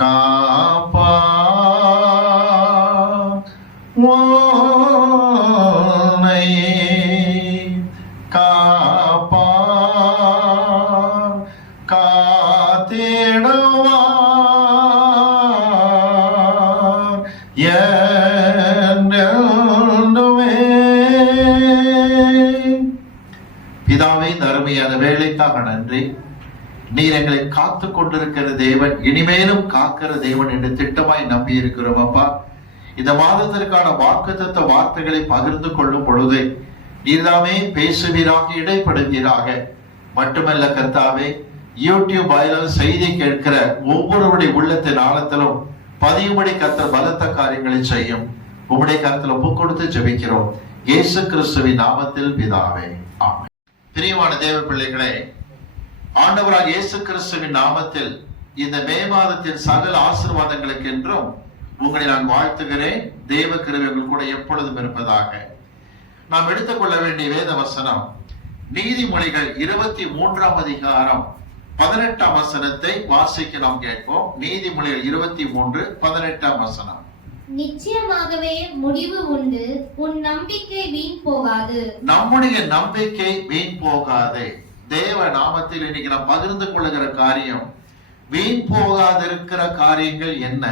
காப்பா காப்பா காத்திடுவா பிதாவை தருமையான வேலைக்காக நன்றி. நீர் எங்களை காத்து கொண்டிருக்கிற தேவன், இனிமேலும் காக்கிற தேவன் என்று திட்டமாய் நம்பி இருக்கிறோம் அப்பா. இந்த மாதத்திற்கான வாக்குத்தத்த வார்த்தைகளை பகிர்ந்து கொள்ளும் பொழுது நீர்தாமே பேசுவீராக, இடைப்படுவீராக. மட்டுமல்ல கர்த்தாவே, யூடியூப் வாயிலாக செய்தி கேட்கிற ஒவ்வொருவருடைய உள்ளத்தின் ஆழத்திலும் பதியும்படி கர்த்தர் பலத்த காரியங்களை செய்யும். உம்முடைய கருத்தில் ஒப்பு கொடுத்து ஜெபிக்கிறோம் இயேசு கிறிஸ்துவின் நாமத்தில் பிதாவே, ஆமென். பிரியமான தேவ பிள்ளைகளே, ஆண்டவராக இயேசு கிறிஸ்துவின் நாமத்தில் இந்த மே மாதத்தின் சகல ஆசீர்வாதங்களுக்கு என்றும் உங்களை நான் வாழ்த்துகிறேன். தேவ கிருபை உங்கள் கூட எப்பொழுதும் இருப்பதாக. நாம் எடுத்துக்கொள்ள வேண்டிய வேத வசனம் நீதிமொழிகள் 23 அதிகாரம் 18 வசனத்தை வாசிக்க நாம் கேட்போம். நீதிமொழிகள் 23 18 வசனம். நிச்சயமாகவே முடிவு உண்டு, உன் நம்பிக்கை வீண் போகாது. நம்முடைய நம்பிக்கை வீண் போகாது. தேவ நாமத்தில் இன்னைக்கு நாம் பகிர்ந்து கொள்ளுகிற காரியம், வீண் போகாதிருக்கிற காரியங்கள் என்ன,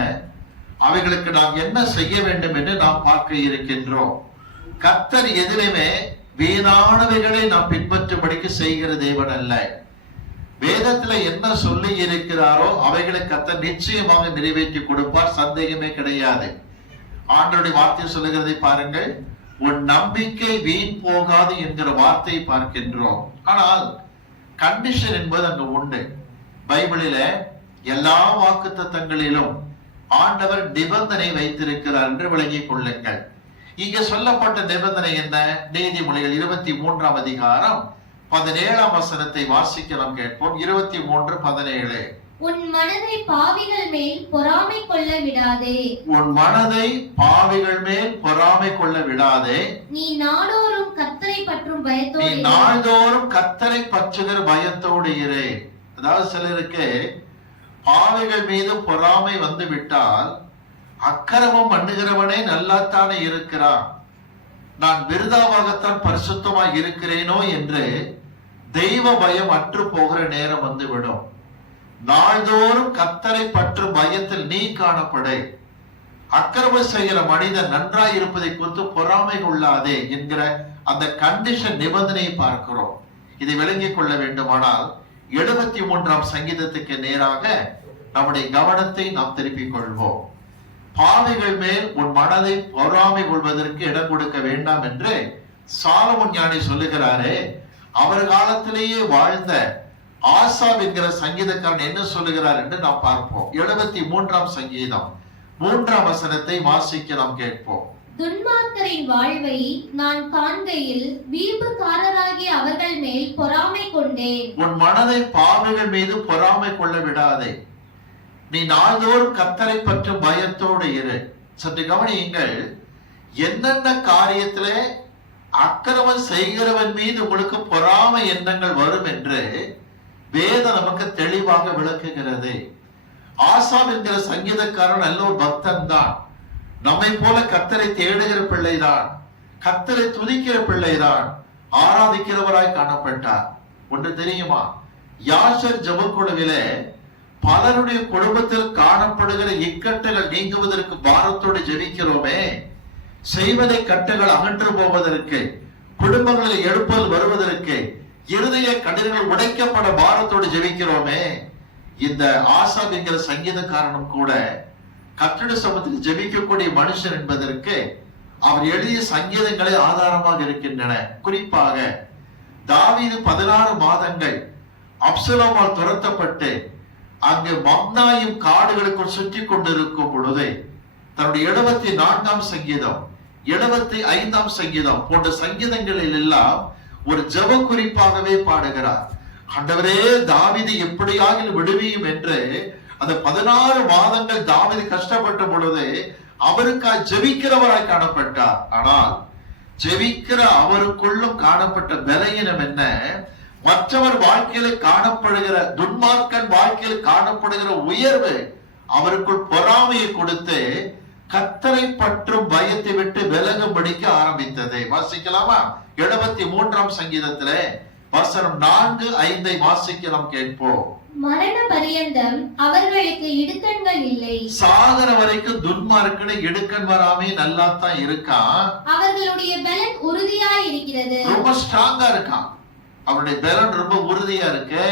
அவைகளுக்கு நாம் என்ன செய்ய வேண்டும் என்று நாம் பார்க்க இருக்கின்றோம். கர்த்தர் எதிலுமே வீணானவைகளை நாம் பின்பற்றும்படிக்கு செய்கிற தேவன் அல்ல. வேதத்துல என்ன சொல்லி இருக்கிறாரோ அவைகளை கர்த்தர் நிச்சயமாக நிறைவேற்றி கொடுப்பார், சந்தேகமே கிடையாது. ஆண்டவருடைய வார்த்தை சொல்லுகிறதை பாருங்கள், உன் நம்பிக்கை வீண் போகாது என்கிற வார்த்தையை பார்க்கின்றோம். ஆனால் கண்டிஷன் என்பது அங்கு உண்டு. பைபிளில எல்லா வாக்குத்தத்தங்களிலும் ஆண்டவர் நிபந்தனை வைத்திருக்கிறார் என்று விளங்கிக் கொள்ளுங்கள். இங்க சொல்லப்பட்ட நிபந்தனை என்ன? நீதிமொழிகள் 23 அதிகாரம் 17 வசனத்தை வாசிக்க நாம் கேட்போம். 23:17. உன் மனதை பாவிகள் மேல் பொறாமை கொள்ள விடாதே. உன் மனதை பாவிகள் மேல் பொறாமை கொள்ள விடாதே. நீ நாடோறும் கர்த்தரை பற்றும் பயத்தோடு, நீ நாள்தோறும் கர்த்தரை பற்றுகிற பயத்தோடு இரு. அதாவது சிலருக்கு பாவிகள் மீது பொறாமை வந்து விட்டால், அக்கிரமம் பண்ணுகிறவனே நல்லாத்தானே இருக்கிறான், நான் விருதாவாகத்தான் பரிசுத்தமாய் இருக்கிறேனோ என்று தெய்வ பயம் அற்று போகிற நேரம் வந்துவிடும். நாள்தோறும் கர்த்தரை பற்றும் பயத்தில் நீ காணப்படு. அக்கிரமம் செய்கிற மனிதன் நன்றாய் இருப்பதை குறித்து பொறாமை கொள்ளாதே என்கிற அந்த கண்டிஷன் நிபந்தனையை பார்க்கிறோம். இதை விளங்கிக் கொள்ள வேண்டுமானால் 73 சங்கீதத்துக்கு நேராக நம்முடைய கவனத்தை நாம் திருப்பிக் கொள்வோம். பாவிகள் மேல் உன் மனதை பொறாமை கொள்வதற்கு இடம் கொடுக்க வேண்டாம் என்று சாலமோன் ஞானி சொல்லுகிறாரே. அவர் காலத்திலேயே வாழ்ந்த ஆசாப் என்கிற சங்கீதக்காரன் என்ன சொல்லுகிறார் என்று நாம் பார்ப்போம். 73 சங்கீதம் 3 வசனத்தை வாசிக்க நாம் கேட்போம். துன்மார்க்கரின் வாழ்வை நான் காண்கையில் வீம்புக்காரராகிய அவர்கள் மேல் பொறாமை கொண்டேன். உன் மனதை பாவிகள் மீது பொறாமை கொள்ள விடாதே. நீ நாள்தோறும் கர்த்தரை பற்றும் பயத்தோடு இரு. சற்று கவனியுங்கள், என்னென்ன காரியத்திலே அக்கிரமம் செய்கிறவன் மீது உங்களுக்கு பொறாமை எண்ணங்கள் வரும் என்று வேதம் நமக்கு தெளிவாக விளக்குகிறது. ஆசாப் என்கிற சங்கீதக்காரன் நல்ல ஒரு பக்தன் தான். நம்மை போல கர்த்தரை தேடுகிற பிள்ளைதான், கர்த்தரை துதிக்கிற பிள்ளைதான், ஆராதிக்கிறவராய் காணப்பட்டார். ஒன்று தெரியுமா? யாஷர் ஜெபக்குழுவிலே பலருடைய குடும்பத்தில் காணப்படுகிற இக்கட்டுகள் நீங்குவதற்கு பாரத்தோடு ஜெபிக்கிறோமே, செய்வதை கட்டுகள் அகன்று போவதற்கு, குடும்பங்களில் எழுப்பல் வருவதற்கு, இருதய கடினங்கள் உடைக்கப்பட பாரத்தோடு ஜெபிக்கிறோமே. இந்த ஆசாப் என்கிற சங்கீதக்காரனும் கூட கர்த்தருடைய சமூகத்தில் ஜெபிக்கக்கூடிய மனுஷன் என்பதற்கு அவர் எழுதிய சங்கீதங்களே ஆதாரமாக இருக்கின்றன. குறிப்பாக தாவீது 16 மாதங்கள் அப்சலோமால் துரத்தப்பட்டு அங்கு மக்னாயும் காடுகளுக்குள் சுற்றி கொண்டிருக்கும் பொழுது தன்னுடைய 74 சங்கீதம், 75 சங்கீதம் போன்ற சங்கீதங்களில் எல்லாம் ஒரு ஜெப குறிப்பாகவே பாடுகிறார். ஆண்டவரே, தாவீது எப்படியாக விடுவியும் என்று அந்த 16 மாதங்கள் தாவீது கஷ்டப்பட்ட பொழுது அவருக்காய் ஜெபிக்கிறவராய் காணப்பட்டார். ஆனால் ஜெபிக்கிற அவருக்குள்ளும் காணப்பட்ட பலவீனம் என்ன? மற்றவர் வாழ்க்கையில காணப்படுகிற, துன்மார்க்கன் வாழ்க்கையில் காணப்படுகிற உயர்வு அவருக்குள் பொறாமையை கொடுத்து கர்த்தரை பற்றும் பயத்தை விட்டு விலகும்படிக்கு ஆரம்பித்தது. வாசிக்கலாமா? 73ஆம் சங்கீதத்திலே வசனம் 4, 5 வாசிக்கலாம், கேட்போம். மரண பரியந்தம் அவர்களுக்கு இடுக்கண்கள் இல்லை. சாகர வரைக்கும் துன்மார்க்கனை இடுக்கண் வராமே நல்லாத்தான் இருக்கான். அவர்களுடைய பலன் உறுதியாய் இருக்கிறது. ரொம்ப ஸ்ட்ராங்கா இருக்கான். அவருடைய பலன் ரொம்ப உறுதியா இருக்கு.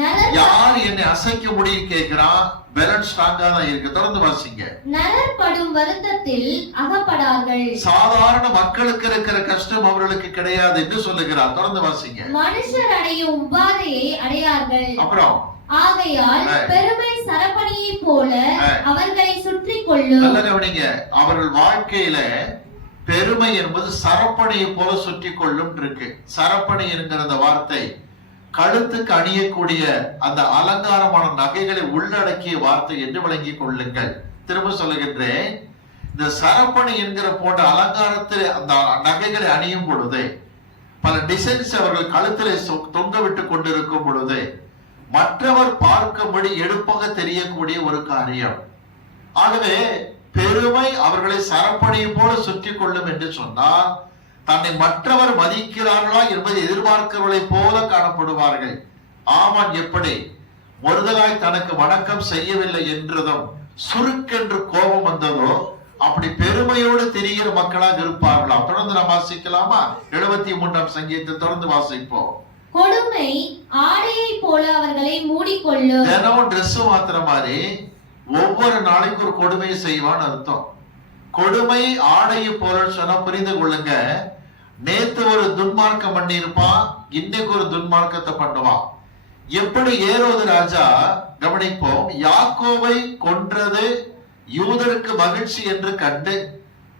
நரர் யார் என்னை அசைக்க முடியும் கேட்கிறான். பலன் ஸ்ட்ராங்கா தான் இருக்கு. தொடர்ந்து வாசிங்க. நரர் படும் வருத்தத்தில் அகப்படார்கள். சாதாரண மக்களுக்கு இருக்கிற கஷ்டம் அவர்களுக்கு கிடையாது என்று சொல்லுகிறார். தொடர்ந்து வாசிங்க. மனுஷர் அடையும் உபாதையை அடையார்கள். அப்புறம் ஆகையால் பெருமை சரப்பணியை போல அவர்களை சுற்றி கொள்ளும். நல்ல கவனிங்க. அவர்கள் வாழ்க்கையில பெருமை என்பது சரப்பணியை போல சுற்றி கொள்ளும் இருக்கு. சரப்பணி என்கிற அந்த வார்த்தை கழுத்துக்கு அணியக்கூடிய அந்த அலங்காரமான நகைகளை உள்ளடக்கிய வார்த்தை என்று விளங்கிக் கொள்ளுங்கள். திரும்ப சொல்லுகின்றேன், இந்த சரப்பணி என்கிற போன்ற அலங்காரத்தில் அந்த நகைகளை அணியும் பொழுது, பல டிசைன்ஸ் அவர்கள் கழுத்திலே தொங்க விட்டு கொண்டிருக்கும் பொழுது மற்றவர் பார்க்கும்படி எடுப்பாக தெரியக்கூடிய ஒரு காரியம். ஆகவே பெருமை அவர்களை சரப்பணியை போல சுற்றி கொள்ளும் என்று சொன்னால், தன்னை மற்றவர் மதிக்கிறார்களா என்பதை எதிர்பார்க்கிறவர்களை போல காணப்படுவார்கள். ஆமான் எப்படி மொர்தெகாய் தனக்கு வணக்கம் செய்யவில்லை என்றதும் சுருக்கென்று கோபம் வந்ததோ, அப்படி பெருமையோடு தெரிகிற மக்களாக இருப்பார்களாம். தொடர்ந்து நாம் வாசிக்கலாமா? 73ஆம் சங்கீதத்தை தொடர்ந்து வாசிப்போம். கொடுமை ஆடையை போல அவர்களை மூடிக்கொள்ளும். தினமும் ட்ரெஸ் மாத்திர மாதிரி ஒவ்வொரு நாளைக்கு ஒரு கொடுமையை செய்வான்னு அர்த்தம். கொடுமை ஆடையை போல சொன்னா புரிந்து கொள்ளுங்க. நேத்து ஒரு துன்மார்க்கம் பண்ணி இருப்பான், இன்னைக்கு ஒரு துன்மார்க்கத்தை பண்ணுவான். எப்படி ஏரோது ராஜா, கவனிப்போம், யாக்கோபை கொன்றது யூதருக்கு மகிழ்ச்சி என்று கண்டு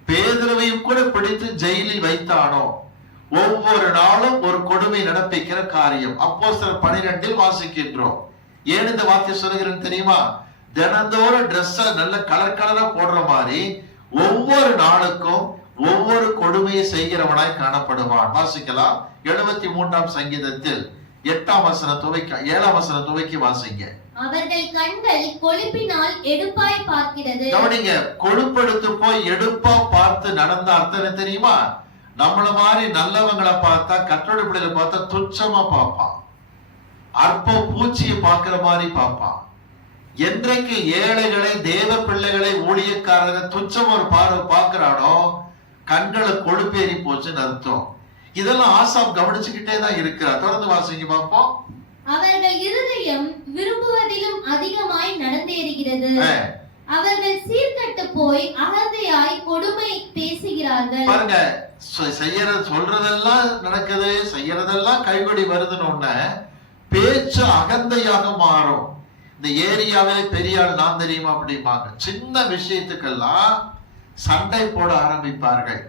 பேதுருவையும் கூட பிடித்து ஜெயிலில் வைத்தானோ, ஒவ்வொரு நாளும் ஒரு கொடுமை நடப்பிக்கிற காரியம். அப்போஸ்தலர் 12 வாசிக்கின்றோம். ஏன் இந்த வார்த்தை சொல்லுகிறேன் தெரியுமா? தினந்தோறும் ட்ரெஸ் நல்ல கலர் கலரா போடுற மாதிரி ஒவ்வொரு நாளுக்கும் ஒவ்வொரு கொடுமையை செய்கிறவனாய் காணப்படுவான். வாசிக்கலாம். 73ஆம் சங்கீதத்தில் 8ஆம் வசனம் துவக்கி 7ஆம் வசனம் துவக்கி வாசிங்க. அவர்கள் கண்கள் கொழுப்பினால் எடுப்பாய் பார்க்கிறது. கவனிங்க, கொழுப்பெடுத்து போய் எடுப்பா பார்த்து நடந்த அர்த்தம் தெரியுமா? நம்மள மாதிரி நல்லவங்களை பார்த்தா, கற்றோட பிள்ளைகளை பார்த்தா துச்சமா பார்ப்பான். அற்ப பூச்சியை பார்க்கிற மாதிரி பார்ப்பான். என்றைக்கு ஏழைகளை, தேவ பிள்ளைகளை, ஊழியக்காரரை துச்சம் ஒரு பார்வை பார்க்கிறானோ, கண்களை கொழுப்பேறி போச்சுன்னு அர்த்தம். இதெல்லாம் ஆசாப் கவனிச்சுக்கிட்டே தான் இருக்கிறார். தொடர்ந்து வாசிங்க பார்ப்போம். அவர்கள் இருதயம் விரும்புவதிலும் அதிகமாய் நடந்தேறுகிறது. அவர்கள் சீர்கட்டு போய் அகந்தையாய் கொடுமை பேசுகிறார்கள். பாருங்க, சொல்றதெல்லாம் நடக்குது, செய்யறதெல்லாம் கைகொடி வருதுன்னு பேச்சு அகந்தையாக மாறும். இந்த ஏரியாவிலே பெரிய ஆள் நான் தெரியுமா அப்படிம்பாங்க. சின்ன விஷயத்துக்கெல்லாம் சண்டை போட ஆரம்பிப்பார்கள்.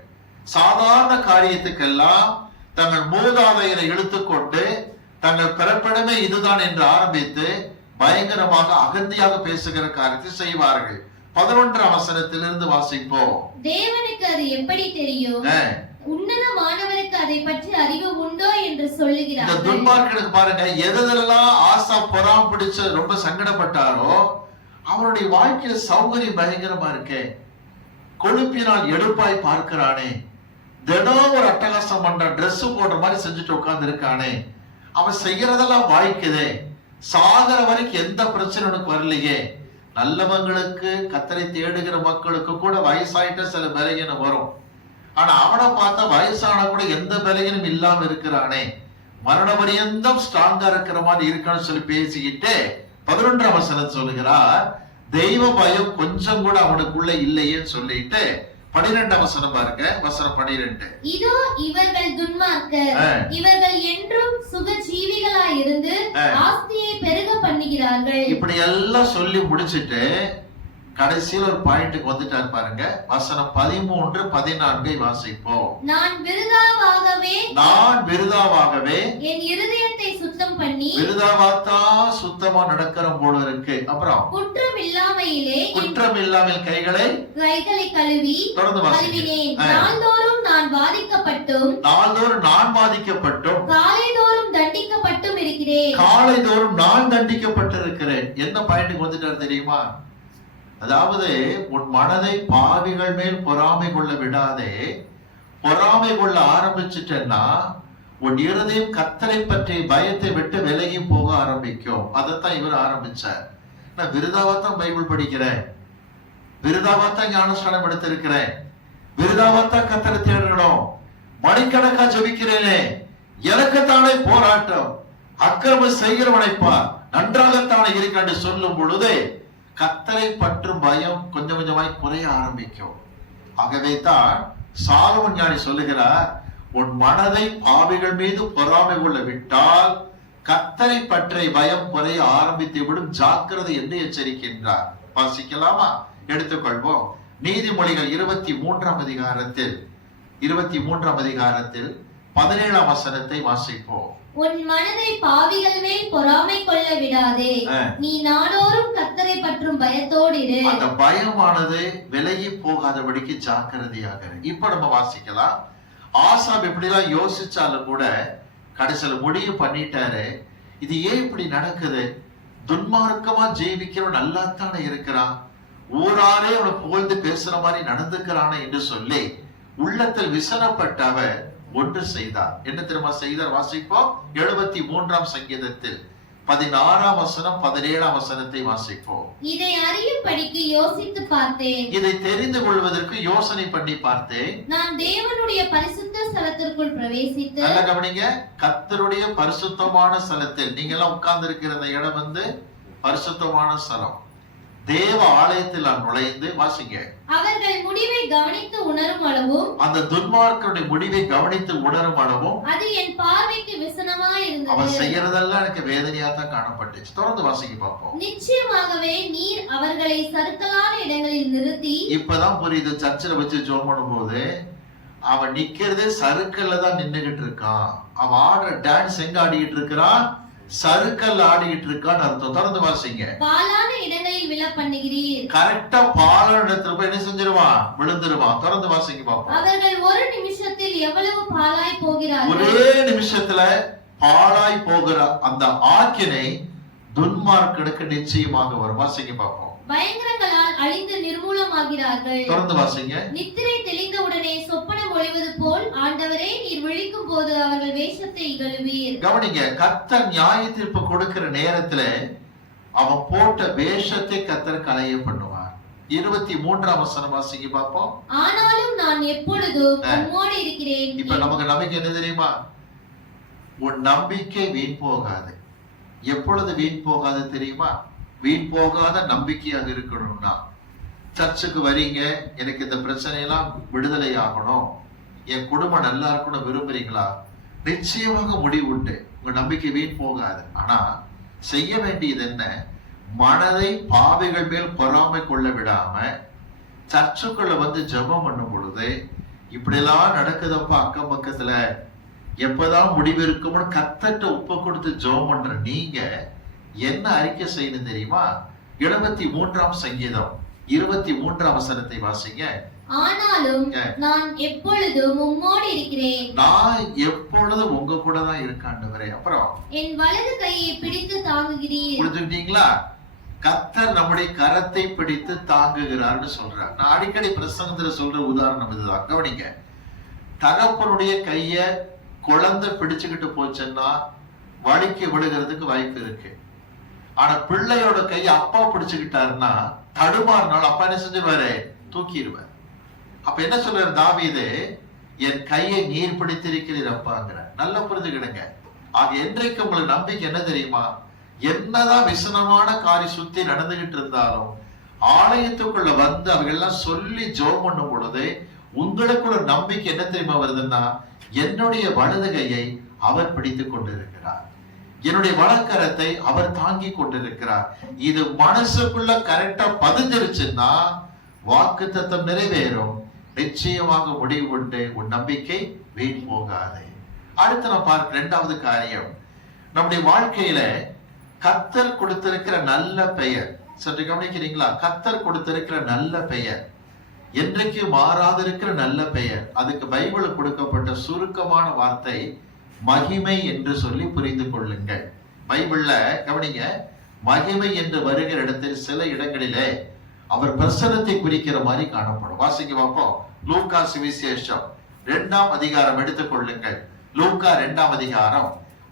சாதாரண காரியத்துக்கெல்லாம் தங்கள் மூதாதையரை இழுத்துக்கொண்டு தங்கள் பிறப்பிடமே இதுதான் என்று ஆரம்பித்து பயங்கரமாக அகந்தியாக பேசுகிற காரியத்தை செய்வார்கள். 11ஆம் வசனத்திலிருந்து வாசிப்போம். தேவனுக்கு அது எப்படி தெரியும்? உன்னதமானவருக்கு அதை பற்றி அறிவு உண்டோ என்று சொல்லுகிறார். இந்த துன்மார்க்கனுக்கு பாருங்க, எதெல்லாம் ஆசா பொறாம பிடிச்சு ரொம்ப சங்கடப்பட்டாரோ அவருடைய வாழ்க்கையில சௌகரியம் பயங்கரமா இருக்கே. கொழுப்பினால் எடுப்பாய் பார்க்கிறானே, தினம் ஒரு அட்டகாசம் பண்ற, ட்ரெஸ் போடுற மாதிரி செஞ்சுட்டு உட்கார்ந்து இருக்கானே, அவன் செய்யறதெல்லாம் வாய்க்குதே, சாகர வரைக்கும் எந்த பிரச்சனை உனக்கு வரலையே. நல்லவங்களுக்கு, கத்தரை தேடுகிற மக்களுக்கு கூட வயசாயிட்ட சில பலகீனம் வரும். ஆனா அவனை பார்த்தா வயசான கூட எந்த பலகீனம் இல்லாம இருக்கிறானே, மரண பரியந்தம் ஸ்ட்ராங்கா இருக்கிற மாதிரி இருக்கான்னு சொல்லி பேசிக்கிட்டு 11ஆம் வசனம் சொல்லுகிறார், தெய்வ பயம் கொஞ்சம் கூட அவனுக்குள்ள இல்லையே சொல்லிட்டு 12ஆம் வசனம் பாருங்க. வசனம் 12. இதோ இவர்கள் துன்மார்க்கர், இவர்கள் என்றும் சுகஜீவிகளாய் இருந்து ஆஸ்தியை பெருக பண்ணுகிறார்கள். இப்படி எல்லாம் சொல்லி முடிச்சிட்டு கடைசியில் ஒரு பாயிண்ட்க்கு வந்துட்டார் பாருங்க. வசனம் 13, 14 வாசிப்போம். நான் விருதாவாகவே என் இருதயத்தை சுத்தம் பண்ணி, விருதாவாத்தா சுத்தமா நடக்கிற போல இருக்கு. அப்புறம் குற்றம் இல்லாமல் கைகளை கழுவி கழுவினேன். நாள்தோறும் நான் பாதிக்கப்பட்டும் காலைதோறும் தண்டிக்கப்பட்டும் இருக்கிறேன். காலைதோறும் நான் தண்டிக்கப்பட்டிருக்கிறேன். என்ன பாயிண்ட்க்கு வந்துட்டார் தெரியுமா? அதாவது உன் மனதை பாவிகள் மேல் பொறாமை கொள்ள விடாதே. பொறாமை கொள்ள ஆரம்பிச்சுட்டேன்னா உன் இருதயம் கர்த்தரை பற்றி பயத்தை விட்டு விலகி போக ஆரம்பிக்கும். அதைத்தான் இவர் ஆரம்பிச்சார். நான் விருதாவாத்தான் பைபிள் படிக்கிறேன், விருதாவாத்தான் ஞானஸ்நானம் எடுத்திருக்கிறேன், விருதாவாத்தான் கர்த்தரை தேடணும், மணிக்கணக்கா ஜெபிக்கிறேனே, எனக்குத்தானே போராட்டம், அக்கிரமம் செய்கிறவனைப்பார் நன்றாகத்தானே இருக்கான்னு சொல்லும் பொழுதே கர்த்தரை பற்றும் பயம் கொஞ்சம் கொஞ்சமாய் குறைய ஆரம்பிக்கும். ஆகவே தான் சாலமோன் ஞானி சொல்லுகிறார், உன் மனதை பாவிகள் மீது பொறாமை கொள்ள விட்டால் கர்த்தரை பற்றிய பயம் குறைய ஆரம்பித்து விடும், ஜாக்கிரதை என்று எச்சரிக்கின்றார். வாசிக்கலாமா? எடுத்துக்கொள்வோம். நீதிமொழிகள் 23ஆம் அதிகாரத்தில் 17ஆம் வசனத்தை வாசிப்போம். உன் மனதை பாவிகள் மேல் பொறாமை கொள்ள விடாதே, நீ நாடோறும் கர்த்தரை பற்றும் பயத்தோடு இரு. அந்த பயமானது விலகி போகாதபடிக்கு ஜாக்கிரதையாக இரு. இப்ப நம்ம வாசிக்கலாம். ஆசாப் இப்படிலாம் யோசிச்சாலும் கூட கடைசியில முடிவு பண்ணிட்டாரு. இது ஏன் இப்படி நடக்குது? துன்மார்க்கமா ஜீவிக்கிறவன் நல்லாத்தானே இருக்கிறான், ஊராரே அவனை புகழ்ந்து பேசுற மாதிரி நடந்துக்கிறானே என்று சொல்லி உள்ளத்தில் விசனப்பட்டவர் ஒன்று செய்தார். என்ன தெரியுமா செய்தார்? வாசிப்போம். 73ஆம் சங்கீதத்தில் 16ஆம் வசனம் 17ஆம் வசனத்தை வாசிப்போம். இதை அறியும்படிக்கு யோசித்து பார்த்தேன், இதை தெரிந்து கொள்வதற்கு யோசனை பண்ணி பார்த்தேன். நான் தேவனுடைய பரிசுத்த ஸ்தலத்திற்குள் பிரவேசித்து, நல்ல கவனிங்க, கர்த்தருடைய பரிசுத்தமான ஸ்தலத்தில் நீங்க எல்லாம் உட்கார்ந்து இருக்கிற இடம் பரிசுத்தமான ஸ்தலம். தேவ ஆலயத்தில் நான் நுழைந்து, வாசிங்க, அவர்கள் முடிவை கவனித்து உணரும் அளவும், அந்த துன்மார்க்கருடைய முடிவை கவனித்து உணரும் அளவும் அது என் பார்வைக்கு விசனமாய் இருந்தது. அவன் செய்யறதெல்லாம் எனக்கு வேதனையா தான் காணப்பட்டுச்சு. தொடர்ந்து வாசிக்க பார்ப்போம். நிச்சயமாகவே நீர் அவர்களை சறுக்கலான இடங்களில் நிறுத்தி, இப்பதான் புரியுது. சர்ச்சில் வச்சு ஜெபம் பண்ணும்போது அவன் நிக்கிறதே சறுக்கல்ல தான் நின்னுகிட்டு இருக்கான். அவன் ஆடுற டான்ஸ் எங்க ஆடிக்கிட்டு இருக்கிறான்? சறுக்கல் ஆடிக்கிட்டு இருக்கான்னு அர்த்தம். தொடர்ந்து வாசிங்க. பாலான இடங்களில் விழ பண்ணுகிறீர். கரெக்டா பாலான இடத்துல போய் என்ன செஞ்சிருவான்? விழுந்துருவான். தொடர்ந்து வாசிங்க பாப்போம். அவர்கள் ஒரு நிமிஷத்தில் எவ்வளவு பாலாய் போகிறார்கள். ஒரே நிமிஷத்துல பாலாய் போகிற அந்த ஆக்கினை துன்மார்க்கனுக்கு நிச்சயமாக வரும். வாசிங்க பாப்போம். பயங்கரங்களால் அழிந்து நிர்மூலமாகிறார்கள். தொடர்ந்து வாசிங்க. நித்திரை தெளிந்த உடனே சொப்பனம் ஒளிவது போல் ஆண்டவரே நீர் விழிக்கும் போது அவர்கள் வேஷத்தை இகழுவீர். கவனிங்க, கர்த்தர் நியாய தீர்ப்பு கொடுக்கிற நேரத்துல அவன் போட்ட வேஷத்தை கர்த்தர் களைய பண்ணுவார். 23ஆம் வசனம் வாசிங்க பாப்போம். ஆனாலும் நான் எப்பொழுதும் உம்மோடு இருக்கிறேன். இப்ப நமக்கு நம்பிக்கை என்ன தெரியுமா? உன் நம்பிக்கை வீண் போகாது. எப்பொழுது வீண் போகாது தெரியுமா? வீண் போகாத நம்பிக்கையாக இருக்கணும்னா, சர்ச்சுக்கு வரீங்க, எனக்கு இந்த பிரச்சனையெல்லாம் விடுதலை ஆகணும், என் குடும்பம் நல்லா இருக்கணும் விரும்புறீங்களா? நிச்சயமாக முடிவு உண்டு. உங்க நம்பிக்கை வீண் போகாது. ஆனா செய்ய வேண்டியது என்ன? மனதை பாவிகள் மேல் பொறாமை கொள்ள விடாம சர்ச்சுக்குள்ள வந்து ஜெபம் பண்ணும் பொழுது, இப்படி எல்லாம் நடக்குதப்பா அக்கம் பக்கத்துல, எப்பதான் முடிவு இருக்கும்னு கர்த்தர்ட்ட உப்பு கொடுத்து ஜெபம் பண்ற நீங்க என்ன அறிக்கை செய்யணும் தெரியுமா? 73ஆம் சங்கீதம் 23ஆம் வசனத்தை வாசிங்க. ஆனாலும் நான் எப்பொழுதும் உம்மோடு இருக்கிறேன். நான் எப்பொழுதும் உங்க கூட தான் இருக்கேன் ஆண்டவரே. அப்புறம் என் வலது கையை பிடித்து தாங்குகிறீர். புரிஞ்சுக்கிட்டீங்களா? கர்த்தர் நம்முடைய கரத்தை பிடித்து தாங்குகிறார்னு சொல்றார். நான் அடிக்கடி பிரசங்கத்துல சொல்ற உதாரணம் இதுதான். கவனிங்க, தகப்பனுடைய கைய குழந்தை பிடிச்சுக்கிட்டு போச்சுன்னா வலிக்கு விழுகிறதுக்கு வாய்ப்பு இருக்கு. ஆனா பிள்ளையோட கையை அப்பா பிடிச்சுக்கிட்டாருன்னா தடுமாறினாலும் அப்பா என்ன செஞ்சிருவாரு? தூக்கிடுவார். அப்ப என்ன சொல்றாரு தாவீது? என் கையை நீர் பிடித்திருக்கிறீர் அப்பாங்கிற. நல்லா புரிஞ்சுக்கிடுங்க. ஆக என்றைக்கு உங்களுக்கு நம்பிக்கை என்ன தெரியுமா? என்னதான் விசனமான காரியம் சுத்தி நடந்துகிட்டு இருந்தாலும் ஆலயத்துக்குள்ள வந்து அவங்க எல்லாம் சொல்லி ஜெபம் பண்ணும் பொழுது உங்களுக்குள்ள நம்பிக்கை என்ன தெரியுமா வருதுன்னா, என்னுடைய வலது கையை அவர் பிடித்துக் கொண்டிருக்கிறார், என்னுடைய வலக்கரத்தை அவர் தாங்கி கொண்டிருக்கிறார். இது மனசுக்குள்ள கரெக்டா பதிஞ்சிருச்சுன்னா வாக்குத்தத்தம் நிறைவேறும். நிச்சயமாக முடிவு உண்டு. உன் நம்பிக்கை வீண் போகாது. அடுத்து நான் பார்க்க 2வது காரியம், நம்முடைய வாழ்க்கையில கர்த்தர் கொடுத்திருக்கிற நல்ல பெயர். சற்று கவனிக்கிறீங்களா? கர்த்தர் கொடுத்திருக்கிற நல்ல பெயர், என்றைக்கு மாறாதிருக்கிற நல்ல பெயர், அதுக்கு பைபிள் கொடுக்கப்பட்ட சுருக்கமான வார்த்தை மகிமை என்று சொல்லி புரிந்து கொள்ளுங்கள். பைபிள்ல கவனிங்க, மகிமை என்று வருகிற இடத்தில் சில இடங்களிலே அவர் பிரசன்னத்தை குறிக்கிற மாதிரி காணப்படும். வாசிக்க பார்ப்போம். லூக்கா சுவிசேஷம் 2ஆம் அதிகாரம் எடுத்துக்கொள்ளுங்கள். லூக்கா 2ஆம் அதிகாரம்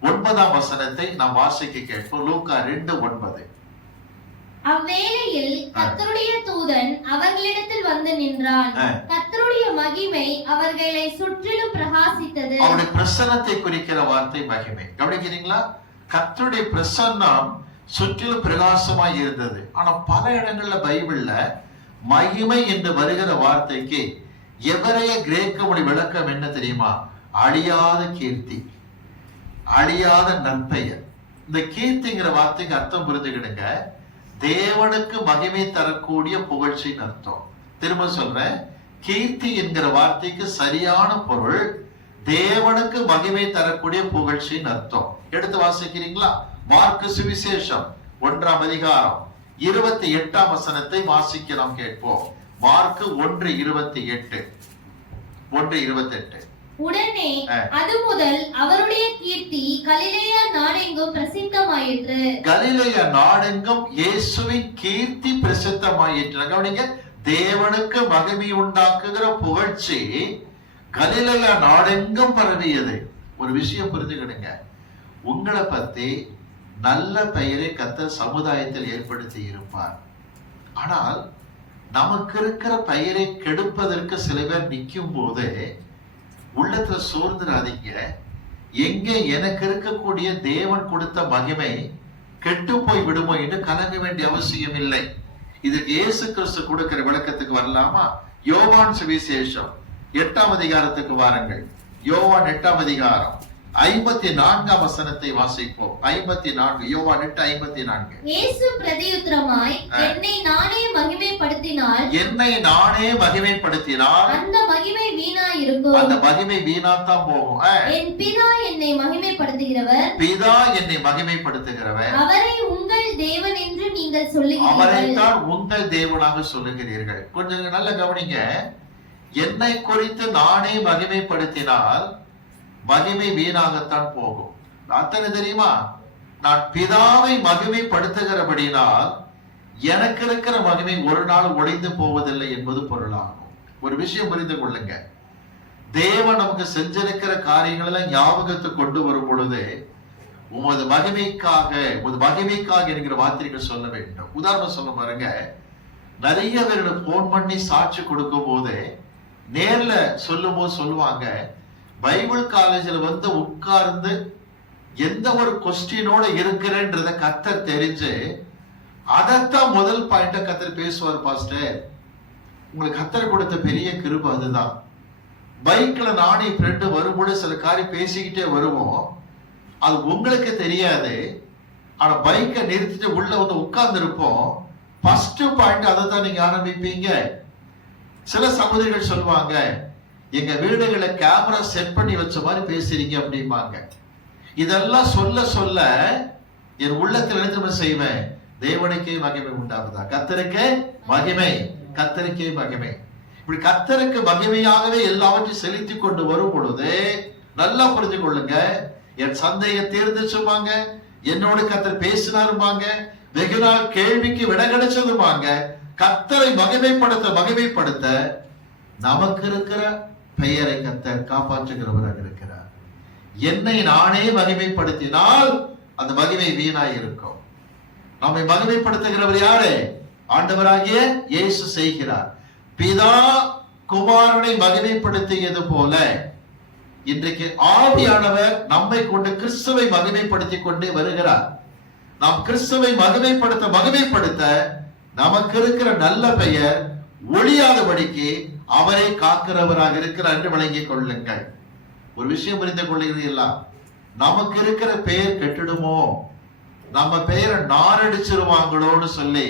9ஆம் வசனத்தை நாம் வாசிக்க கேட்போம். லூக்கா 2:9. அவ்வேளையில் கர்த்தருடைய தூதன் அவர்களிடத்தில் வந்து நின்றான். கர்த்தருடைய மகிமை அவர்களை சுற்றிலும் பிரகாசித்தது. அவருடைய பிரசன்னத்தை குறிக்கிற வார்த்தை மகிமை. கவனிக்கிறீங்களா? கர்த்தருடைய பிரசன்னம் சுற்றிலும் பிரகாசமாய் இருந்தது. ஆனா பல இடங்கள்ல பைபிள்ல மகிமை என்று வருகிற வார்த்தைக்கு எவரைய கிரேக்க மொழி விளக்கம் என்ன தெரியுமா? அழியாத கீர்த்தி, அழியாத நற்பெயர். இந்த கீர்த்திங்கிற வார்த்தைக்கு அர்த்தம் புரிஞ்சுக்கிடுங்க. தேவனுக்கு மகிமை தரக்கூடிய புகழ்ச்சின்னு அர்த்தம். திரும்ப சொல்றேன், கீர்த்தி என்கிற வார்த்தைக்கு சரியான பொருள் தேவனுக்கு மகிமை தரக்கூடிய புகழ்ச்சின்னு அர்த்தம். எடுத்து வாசிக்கிறீங்களா? மார்க்கு சுவிசேஷம் 1ஆம் அதிகாரம் 28ஆம் வசனத்தை வாசிக்க நாம் கேட்போம். மார்க்கு 1:28. உடனே அது முதல் அவருடைய கீர்த்தி கலிலேயா நாடெங்கும் பிரசித்தமாயிற்று. கலிலேயா நாடெங்கும் இயேசுவின் கீர்த்தி பிரசித்தமாயிற்று. கவனிங்க, தேவனுக்கு மகிமை உண்டாக்குகிற புகழ்ச்சி கலிலேயா நாடெங்கும் பரவியது. ஒரு விஷயம் புரிஞ்சுக்கிடுங்க, உங்களை பத்தி நல்ல பெயரை கர்த்தர் சமுதாயத்தில் ஏற்படுத்தி இருப்பார். ஆனால் நமக்கு இருக்கிற பெயரை கெடுப்பதற்கு சில பேர் நிற்கும் போது உள்ளத்துல சோர்ந்துடாதீங்க. எங்க எனக்கு இருக்கக்கூடிய தேவன் கொடுத்த மகிமை கெட்டு போய் விடுமோ என்று கலங்க வேண்டிய அவசியம் இல்லை. இதுக்கு இயேசு கிறிஸ்து கொடுக்கிற விளக்கத்துக்கு வரலாமா? யோவான் சுவிசேஷம் 8ஆம் அதிகாரத்துக்கு வாருங்கள். யோவான் 8ஆம் அதிகாரம் 54ஆம் வசனத்தை வாசிப்போம். 54. யோவான் 8:54. இயேசு பிரதியுத்தரமாய், என்னை நானே மகிமைப்படுத்தினால் அந்த மகிமை வீணா இருக்கும். அந்த மகிமை வீணாத்தான் போகும். என் பிதா என்னை மகிமைப்படுத்துகிறவர் அவரை உங்கள் தேவன் என்று நீங்கள் சொல்லுகிறீர்கள். அவரைத்தான் உங்கள் தேவனாக சொல்லுகிறீர்கள். கொஞ்சம் நல்ல கவனிங்க. என்னை குறித்து நானே மகிமைப்படுத்தினால் மகிமை வீணாகத்தான் போகும். அத்தனை தெரியுமா? நான் பிதாவை மகிமைப்படுத்துகிறபடினால் எனக்கு இருக்கிற மகிமை ஒரு நாள் ஒழிந்து போவதில்லை என்பது பொருளாகும். ஒரு விஷயம் புரிந்து கொள்ளுங்க, தேவன் நமக்கு செஞ்சிருக்கிற காரியங்கள் எல்லாம் ஞாபகத்துக்கு கொண்டு வரும் பொழுது உமது மகிமைக்காக என்கிற வார்த்தைகள் சொல்ல வேண்டும். உதாரணம் சொல்ல பாருங்க, நிறைய பேருக்கு போன் பண்ணி சாட்சி கொடுக்கும் போது நேர்ல சொல்லும் போது சொல்லுவாங்க, பைபிள் காலேஜில் வந்து உட்கார்ந்து எந்த ஒரு கொஸ்டினோட இருக்கிறேன்றத கர்த்தர் தெரிஞ்சு அதைத்தான் முதல் பாயிண்ட கர்த்தர் பேசுவார். பாஸ்டர், உங்களுக்கு கர்த்தர் கொடுத்த பெரிய கிருபை அதுதான். பைக்ல நானே ஃப்ரெண்டு வரும்போது சில காரியம் பேசிக்கிட்டே வருவோம், அது உங்களுக்கு தெரியாது. ஆனா பைக்கை நிறுத்திட்டு உள்ள வந்து உட்கார்ந்து இருப்போம். ஃபர்ஸ்ட் பாயிண்ட் அதை தான் நீங்க ஆரம்பிப்பீங்க. சில சகோதரிகள் சொல்லுவாங்க, எங்க வீடுகளை கேமரா செட் பண்ணி வச்ச மாதிரி பேசுறீங்க அப்படிம்பாங்க. இதெல்லாம் சொல்ல சொல்ல என் உள்ளத்தில் நினைத்து செய்வேன், தேவனுக்கே மகிமை உண்டாகுதா? கர்த்தருக்கே மகிமை, கர்த்தருக்கே மகிமை. இப்படி கர்த்தருக்கு மகிமையாகவே எல்லாவற்றையும் செலுத்தி கொண்டு வரும் பொழுது நல்லா புரிஞ்சு கொள்ளுங்க, என் சந்தேகம் தீர்ந்துச்சுமாங்க, என்னோட கர்த்தர் பேசினாருமாங்க, வெகு நாள் கேள்விக்கு விட கிடைச்சதுமாங்க. கர்த்தரை மகிமைப்படுத்த நமக்கு இருக்கிற பெயரை கர்த்தர் காப்பாற்றுகிறவராக இருக்கிறார். என்னை நானே மகிமைப்படுத்தினால் அந்த மகிமை வீணாய் இருக்கும். நம்மை மகிமைப்படுத்துகிறவர் யாரு? ஆண்டவராகிய இயேசு செய்கிறார். பிதா குமாரனை மகிமைப்படுத்தியது போல இன்றைக்கு ஆவியானவர் நம்மை கொண்டு கிறிஸ்துவை மகிமைப்படுத்தி கொண்டே வருகிறார். நாம் கிறிஸ்துவை மகிமைப்படுத்த நமக்கு இருக்கிற நல்ல பெயர் ஒழியாதபடிக்கு அவரை காக்கிறவராக இருக்கிறார் என்று விளங்கிக் கொள்ளுங்கள். ஒரு விஷயம் புரிந்து கொள்ளுகிறீர்களா? நமக்கு இருக்கிற பெயர் கெட்டுடுமோ, நம்ம பெயரை நாரடிச்சிருவாங்களோன்னு சொல்லி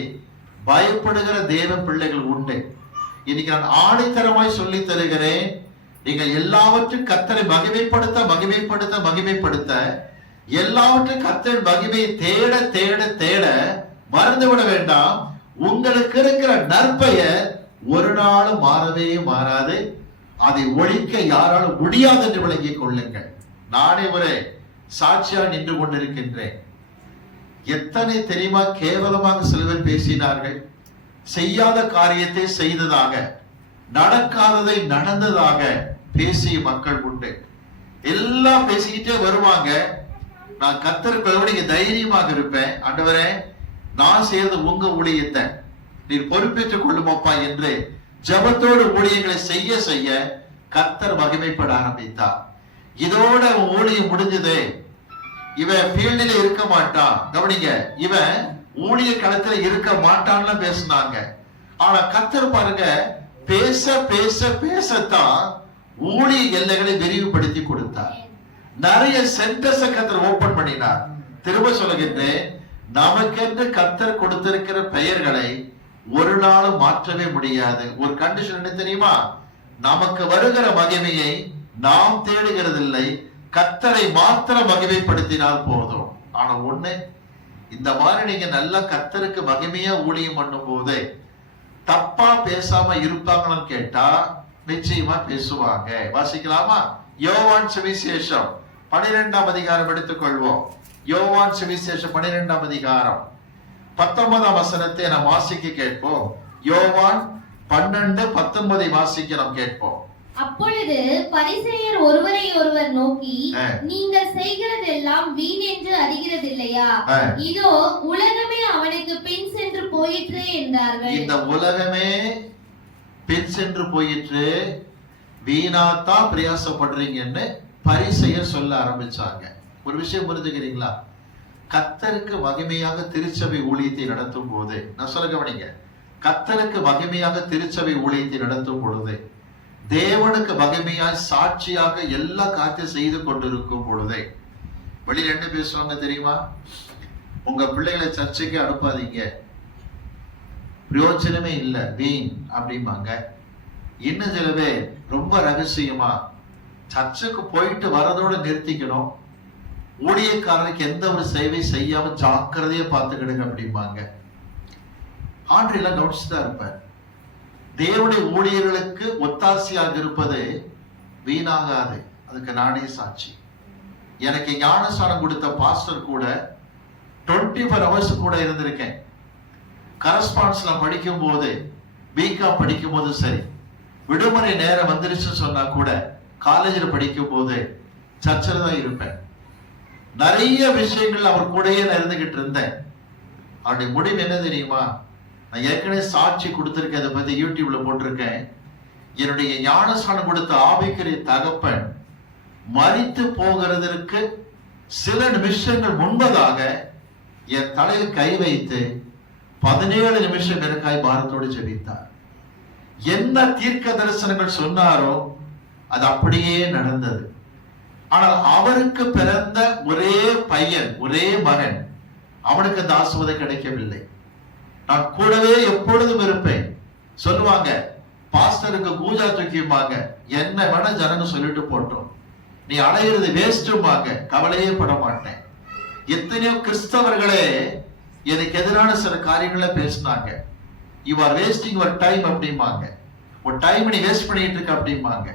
பயப்படுகிற தேவ பிள்ளைகள் உண்டு. இன்னைக்கு நான் ஆணைத்தரமாய் சொல்லி தருகிறேன், நீங்கள் எல்லாவற்றையும் கர்த்தரை மகிமைப்படுத்த எல்லாவற்றையும் கர்த்தரின் மகிமையை தேட தேட தேட மறந்து விட வேண்டாம். உங்களுக்கு இருக்கிற நற்பெயர் ஒரு நாளும் மாறவே மாறாது. அதை ஒழிக்க யாராலும் முடியாது என்று விளங்கிக் கொள்ளுங்கள். நானே ஒரு சாட்சியா நின்று கொண்டிருக்கின்றேன். எத்தனை தெரியுமா கேவலமாக சிலவர் பேசினார்கள். செய்யாத காரியத்தை செய்ததாக, நடக்காததை நடந்ததாக பேசிய மக்கள் உண்டு. எல்லாம் பேசிக்கிட்டே வருவாங்க. நான் கர்த்தருக்கு நீங்க தைரியமாக இருப்பேன், ஆண்டவரே நான் செய்யறது உங்க ஊழியத்தை நீர் பொறுப்பேற்றுக் கொள்ளுமப்பா என்று ஜெபத்தோடு ஊழியங்களை செய்ய செய்ய கர்த்தர் மகிமைப்பட ஆரம்பித்தார். இதோட ஊழியம் முடிஞ்சது. இவன் ஃபீல்டில் இருக்க மாட்டான், கவனிங்க, இவன் ஊழிய களத்துல இருக்க மாட்டான்னு பேசினாங்க. ஆனா கர்த்தர் பாருங்க, பேச பேச பேசத்தான் ஊழிய எல்லைகளை விரிவுபடுத்தி கொடுத்தார். நிறைய சென்டர்ஸ் கர்த்தர் ஓபன் பண்ணினார். திரும்ப சொல்லுகின்றேன், நமக்கென்று கர்த்தர் கொடுத்திருக்கிற பெயர்களை ஒரு நாளும் மாற்றவே முடியாது. ஒரு கண்டிஷன் என்ன தெரியுமா? நமக்கு வருகிற மகிமையை நாம் தேடுகிறதில்லை, கர்த்தரை மாத்திர மகிமைப்படுத்தினால் போதும். ஆனா ஒண்ணு, இந்த மாதிரி நீங்க நல்லா கர்த்தருக்கு மகிமையா ஊழியம் பண்ணும் போது தப்பா பேசாம இருப்பாங்கன்னு கேட்டா நிச்சயமா பேசுவாங்க. வாசிக்கலாமா? யோவான் சுவிசேஷம் 12ஆம் அதிகாரம் எடுத்துக்கொள்வோம். யோவான் சுவிசேஷம் 12ஆம் அதிகாரம் 19ஆம் வசனத்தை நாம் வாசிக்க கேட்போம். யோவான் 12:19 வாசிக்க நாம் கேட்போம். அப்பொழுது பரிசேயர் ஒருவரை ஒருவர் நோக்கி, நீங்கள் செய்கிறதெல்லாம் வீண் என்று அறிகிறதில்லையா? இதோ உலகமே அவனுக்கு பின் சென்று போயிற்று என்றார்கள். இந்த உலகமே பின் சென்று போயிற்று, வீணாத்தான் பிரயாசப்படுறீங்கன்னு பரிசேயர் சொல்ல ஆரம்பிச்சாங்க. ஒரு விஷயம் புரிஞ்சுக்கிறீங்களா? கர்த்தருக்கு மகிமையாக திருச்சபை ஊழியத்தை நடத்தும் போது, நான் சொல்ல கவனிங்க, கர்த்தருக்கு மகிமையாக திருச்சபை ஊழியத்தை நடத்தும் பொழுது, தேவனுக்கு மகிமையாய் சாட்சியாக எல்லா காரியத்தையும் செய்து கொண்டிருக்கும் பொழுதே வெளியில என்ன பேசுவாங்க தெரியுமா? உங்க பிள்ளைகளை சர்ச்சைக்கு அனுப்பாதீங்க, பிரயோஜனமே இல்லை, வீண் அப்படிம்பாங்க. இன்னும் சில பேர் ரொம்ப ரகசியமா சர்ச்சுக்கு போயிட்டு வரதோட நிறுத்திக்கணும், ஊழியக்காரனுக்கு எந்த ஒரு சேவை செய்யாம ஜாக்கிரதையா பார்த்துக்கிடுங்க அப்படிம்பாங்க. ஆண்டெல்லாம் கவனிச்சுதான் இருப்பார். தேவனுடைய ஊழியர்களுக்கு ஒத்தாசையாக இருப்பது வீணாகாது. அதுக்கு நானே சாட்சி. எனக்கு ஞானஸ்நானம் கொடுத்த பாஸ்டர் கூட 24 hours கூட இருந்திருக்கேன். கரஸ்பான்ஸ்ல படிக்கும் போது, பிகாம் படிக்கும் போது சரி, விடுமுறை நேரம் வந்துருச்சுன்னு சொன்னா கூட காலேஜில் படிக்கும் போது சர்ச்சில் தான் இருப்பேன். நிறைய விஷயங்கள் அவர் கூடயே நான் இருந்துகிட்டு இருந்தேன். அவருடைய முடிவு என்ன தெரியுமா? நான் ஏற்கனவே சாட்சி கொடுத்திருக்கேன், அதை பத்தி யூடியூப்ல போட்டிருக்கேன். என்னுடைய ஞானஸ்நானம் கொடுத்த ஆவிக்குரிய தகப்பன் மரித்து போகிறதற்கு சில நிமிஷங்கள் முன்பதாக என் தலையில் கை வைத்து 17 நிமிஷம் எனக்காய் பாரத்தோடு ஜெபித்தார். என்ன தீர்க்க தரிசனங்கள் சொன்னாரோ அது அப்படியே நடந்தது. ஆனால் அவருக்கு பிறந்த ஒரே பையன், ஒரே மகன், அவனுக்கு அந்த ஆசீர்வாதம் கிடைக்கவில்லை. நான் கூடவே எப்பொழுதும் இருப்பேன். சொல்லுவாங்க, பாஸ்டருக்கு பூஜா தூக்கியுமாங்க, என்ன வேணா ஜனன்னு சொல்லிட்டு போட்டோம், நீ அலையிறது வேஸ்டுமாங்க, கவலையே பட மாட்டேன். எத்தனையோ கிறிஸ்தவர்களே எனக்கு எதிரான சில காரியங்களை பேசினாங்க. You are wasting your time அப்படிம்பாங்க. ஒரு டைம் நீ வேஸ்ட் பண்ணிட்டு இருக்க அப்படிம்பாங்க.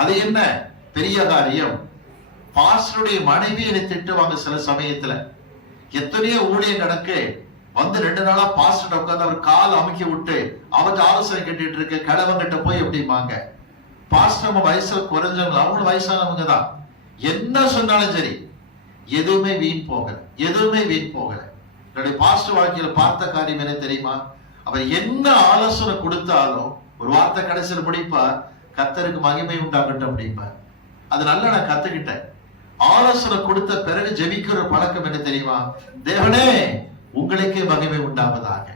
அது என்ன பெரிய காரியம்? பாஸ்டருடைய மனைவி என்னை திட்டுவாங்க சில சமயத்துல. எத்தனையோ ஊழியம் கணக்கு வந்து 2 நாளா பாஸ்டர் உட்கார்ந்து அவர் கால் அமுக்கி விட்டு அவர்கிட்ட ஆலோசனை கேட்டுட்டு இருக்க, கிழவங்கிட்ட போய் எப்படிமாங்க. பாஸ்டர் நம்ம வயசுல குறைஞ்சவங்க, அவங்களும் வயசானவங்க தான். என்ன சொன்னாலும் சரி, எதுவுமே வீண் போகல, எதுவுமே வீண் போகல. என்னுடைய பாஸ்டர் வாழ்க்கையில பார்த்த காரியம் என்ன தெரியுமா? அவர் என்ன ஆலோசனை கொடுத்தாலும் ஒரு வார்த்தை கடைசியில் முடிப்பார், கர்த்தருக்கு மகிமை உண்டாகட்டும் அப்படிம்பார். அது நல்லா நான் கத்துக்கிட்டேன். ஆலோசனை கொடுத்த பிறகு ஜெபிக்கிற பழக்கம் என்ன தெரியுமா? தேவனே உங்களுக்கே மகிமை உண்டாவதாக.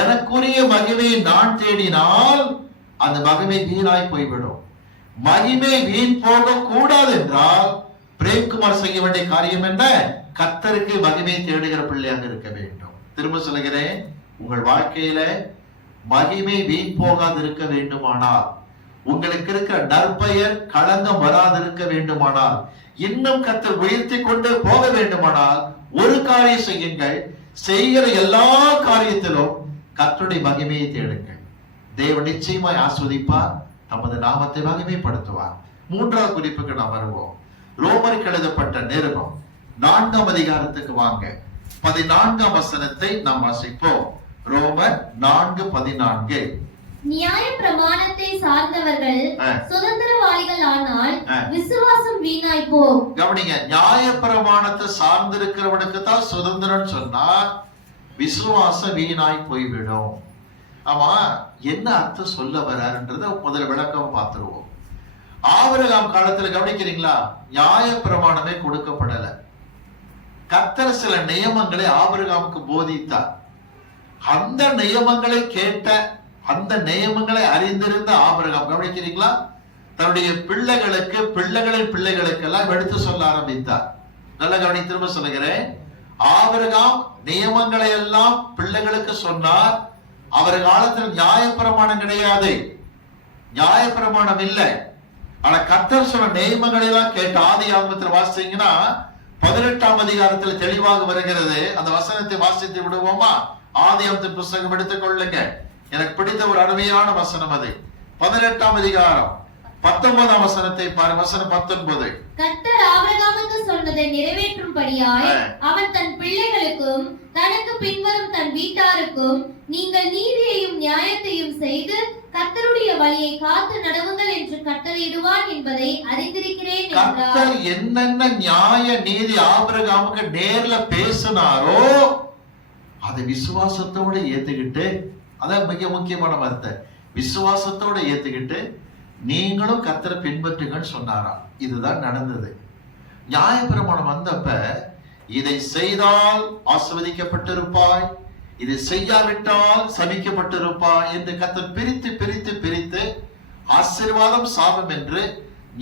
எனக்குரிய மகிமையை நான் தேடினால் அந்த மகிமை வீணாய் போய்விடும். மகிமை வீண் போக கூடாது என்றால் பிரேம்குமார் செய்ய வேண்டிய காரியம் என்ன? கர்த்தருக்கு மகிமை தேடுகிற பிள்ளையாக இருக்க வேண்டும். திரும்ப சொல்லுகிறேன், உங்கள் வாழ்க்கையில மகிமை வீண் போகாது இருக்க வேண்டுமானால், உங்களுக்கு இருக்கிற நற்பெயர் களங்கம் வராதிருக்க வேண்டுமானால், இன்னும் கர்த்தர் உயர்த்தி கொண்டு போக வேண்டுமானால் ஒரு காரியம் செய்யுங்கள். செய்கிற எல்லா காரியத்திலும் கர்த்தருடைய மகிமையை தேடுங்கள். தேவன் நிச்சயமாய் ஆஸ்வதிப்பார், நமது நாமத்தை மகிமைப்படுத்துவார். 3வது குறிப்புக்கு நாம் வருவோம். ரோமருக்கு எழுதப்பட்ட நிருபம் 4ஆம் அதிகாரத்துக்கு வாங்க. 14ஆம் வசனத்தை நாம் வாசிப்போம். ரோமர் 4:14. நியாய பிரமாணத்தை சார்ந்தவர்கள் சுதந்திரவாளிகள் ஆனால் விசுவாசம் வீணாய் போ. கவனிங்க, நியாய பிரமாணத்தை சார்ந்திருக்கிறவனுக்கு தான் சுதந்திரம் சொன்னா விசுவாசம் வீணாய் போய்விடும். ஆமா, என்ன அர்த்தம் சொல்ல வர்றாருன்றத முதல்ல விளக்கம் பார்த்துருவோம். ஆபிரகாம் காலத்துல கவனிக்கிறீங்களா, நியாய பிரமாணமே கொடுக்கப்படல. கர்த்தர் சில நியமங்களை ஆபிரகாமுக்கு போதித்தார். அந்த நியமங்களை கேட்ட, அந்த நியமங்களை அறிந்திருந்த ஆபிரகாம் கவனிக்கிறீங்களா, தன்னுடைய பிள்ளைகளுக்கு பிள்ளைகளின் பிள்ளைகளுக்கு எல்லாம் எடுத்து சொல்ல ஆரம்பித்தார். நல்ல கவனி, திரும்ப சொல்லுகிறேன். ஆபிரகாம் நியமங்களை எல்லாம் பிள்ளைகளுக்கு சொன்னார். அவர் காலத்தில் நியாயப்பிரமாணம் கிடையாது, நியாயப்பிரமாணம் இல்லை. ஆனா கர்த்தர் சொன்ன நியமங்களை எல்லாம் கேட்ட ஆதியாகமத்தில் வாசிச்சீங்கன்னா 18ஆம் அதிகாரத்தில் தெளிவாக வருகிறது. அந்த வசனத்தை வாசித்து விடுவோமா? ஆதியாகமத்தின் புஸ்தகம் எடுத்துக் கொள்ளுங்க. எனக்கு பிடித்த ஒரு அருமையான வசனம் அது. 18ஆம் அதிகாரம் 19ஆம் வசனத்தை பாரு. வசனம் 19. கர்த்தர் ஆபிரகாமுக்கு சொன்னதை நிறைவேற்றும்படியாய் அவன் தன் பிள்ளைகளுக்கும் தனக்கு பின்வரும் தன் வீட்டாருக்கும் நீங்கள் நீதியையும் நியாயத்தையும் செய்து கர்த்தருடைய வழியை காத்து நடவுங்கள் என்று கட்டளையிடுவான் என்பதை அறிந்திருக்கிறேன் என்றார். கர்த்தர் என்னென்ன நியாய நீதி ஆபிரகாமுக்கு நேர்ல பேசினாரோ அதை விசுவாசத்தோட ஏத்துக்கிட்டு, அதான் மிக முக்கியமான வார்த்தை, விசுவாசத்தோட ஏத்துக்கிட்டு நீங்களும் கர்த்தரை பின்பற்றுங்கன்னு சொன்னாராம். இதுதான் நடந்தது. நியாயப்பிரமாணம் வந்தப்ப இதை செய்தால் ஆசீர்வதிக்கப்பட்டிருப்பாய், இதை செய்யாவிட்டால் சபிக்கப்பட்டிருப்பாய் என்று கர்த்தர் பிரித்து பிரித்து பிரித்து ஆசீர்வாதம் சாபம் என்று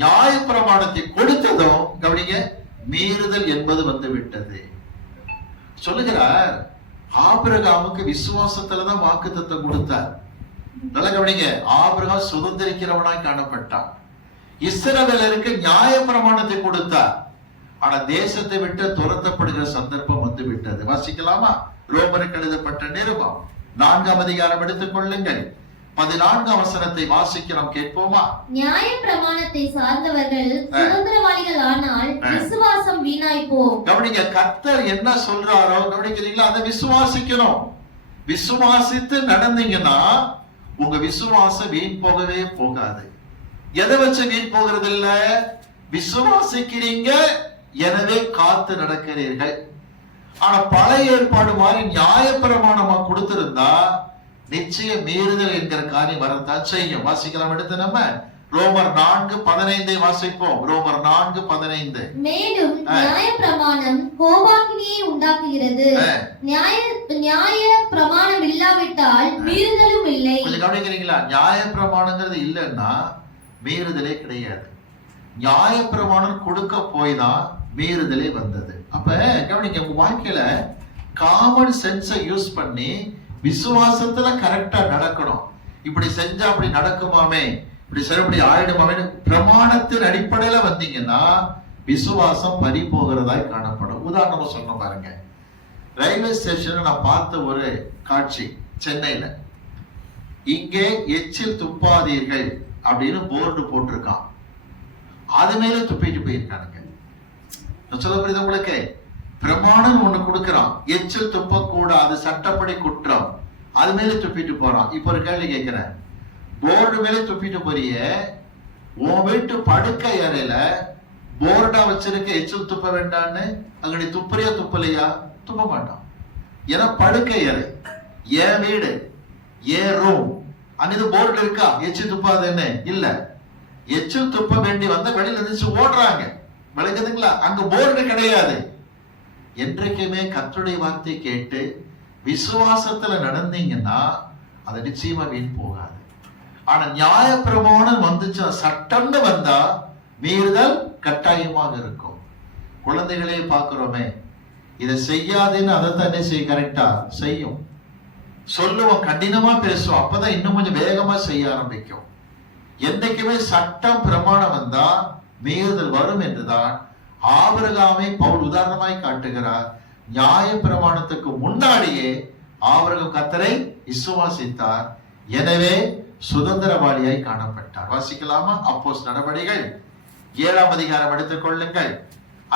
நியாயப்பிரமாணத்தை கொடுத்ததும் கவனிங்க, மீறுதல் என்பது வந்து விட்டது. சொல்லுகிறார், ஆபிரகாமுக்கு விசுவாசத்துலதான் வாக்குத்தத்தம் கொடுத்தார். நல்ல கவனிங்க, ஆபிரகாம் சுதந்திரிக்கிறவனாய் காணப்பட்டான். இஸ்ரவேலருக்கு நியாய பிரமாணத்தை கொடுத்தார். ஆனா தேசத்தை விட்டு துரத்தப்படுகிற சந்தர்ப்பம் வந்து விட்டது. வாசிக்கலாமா? ரோமருக்கு எழுதப்பட்ட நிருபம் 4ஆம் அதிகாரம் எடுத்துக் கொள்ளுங்கள். 14ஆம் வசனத்தை வாசிக்கிறோம், கேட்போமா? நியாய பிரமாணத்தை சார்ந்தவர்கள் சுதந்திரவாளிகள் ஆனால் விசுவாசம் வீணாய் போ. கவனிங்க, கர்த்தர் என்ன சொல்றாரோ கவனிக்கிறீங்களா, அதை விசுவாசிக்கணும். விசுவாசித்து நடந்தீங்கன்னா உங்க விசுவாசம் வீண் போகவே போகாது. எதை வச்சு வீண் போகிறது இல்ல, விசுவாசிக்கிறீங்க எனவே காத்து நடக்கிறீர்கள். ஆனா பழைய ஏற்பாடு மாதிரி நியாயப்பிரமாணமா கொடுத்திருந்தா நிச்சயம் மீறுதல் என்கிற காரியம் வரத்தான் செய்யும். வாசிக்கலாம் எடுத்து நம்ம ரோமர் 4:15 வாசிப்போம். ரோமர் 4:15. மேலும் நியாய பிரமாணம் கோபாக்கினியை உண்டாக்குகிறது. நியாய பிரமாணம் இல்லாவிட்டால் மீறுதலும் இல்லை. கொஞ்சம் கவனிக்கிறீங்களா? நியாய பிரமாணங்கிறது இல்லைன்னா மீறுதலே கிடையாது. நியாய பிரமாணம் கொடுக்க போய் தான் மீறுதலே வந்தது. அப்ப கவனிக்க, உங்க வாழ்க்கையில காமன் சென்ஸை யூஸ் பண்ணி விசுவாசத்துல கரெக்டா நடக்கணும். இப்படி செஞ்சா அப்படி நடக்குமாமே, இப்படி சிறப்படி ஆயிடுமாமே, பிரமாணத்தின் அடிப்படையில வந்தீங்கன்னா விசுவாசம் பறி போகிறதாய் காணப்படும். உதாரணமா சொன்ன பாருங்க, ரயில்வே ஸ்டேஷன்ல நான் பார்த்த ஒரு காட்சி சென்னையில. இங்கே எச்சில் துப்பாதீர்கள் அப்படின்னு போர்டு போட்டிருக்கான். அது மேல துப்பிட்டு போயிருக்கானுங்க. சொல்ல புரியுது உங்களுக்கு? பிரமாணம் ஒண்ணு கொடுக்கிறான், எச்சில் துப்ப கூடாது, சட்டப்படி குற்றம், அது மேல துப்பிட்டு போறான். இப்ப ஒரு கேள்வி கேட்கிறேன், போர்டு மேல துப்பிட்டு போறிய, உன் வீட்டு படுக்கை அறையில போர்டா வச்சிருக்க எச்சில் துப்ப வேண்டான்னு அங்க நீ துப்புறியா துப்பலையா? துப்ப மாட்டான். ஏன்னா படுக்கை அறை, என் வீடு, என் ரூம், அங்க போர்டு இருக்கா எச்சில் துப்பாதுன்னு? இல்ல. எச்சில் துப்ப வேண்டி வந்த வெளியில இருந்துச்சு ஓடுறாங்க. விளக்குதுங்களா? அங்க போர்டு கிடையாது. என்றைக்குமே கர்த்தருடைய வார்த்தை கேட்டு விசுவாசத்துல நடந்தீங்கன்னா அது நிச்சயமா வீண் போகாது. ஆனா நியாய பிரமாணம் வந்துச்சு, சட்டம்னு வந்தா மீறுதல் கட்டாயமாக இருக்கும். குழந்தைகளே பார்க்கிறோமே, இதை செய்யாதுன்னு அதைத்தான் என்ன செய்ய கரெக்டா செய்யும். சொல்லுவோம், கடினமா பேசுவோம், அப்பதான் இன்னும் கொஞ்சம் வேகமா செய்ய ஆரம்பிக்கும். என்னைக்குமே சட்டம் பிரமாணம் வந்தா மீறுதல் வரும் என்றுதான் ஆபிரகாமை பவுல் உதாரணமாய் காட்டுகிறார். நியாய பிரமாணத்துக்கு முன்னாடியே ஆபிரகாம் கர்த்தரை விசுவாசித்தார், எனவே சுதந்திரவாளியாய் காணப்பட்டார். வாசிக்கலாமா? அப்போஸ்தலர் நடபடிகள் 7ஆம் அதிகாரம் எடுத்துக் கொள்ளுங்கள்.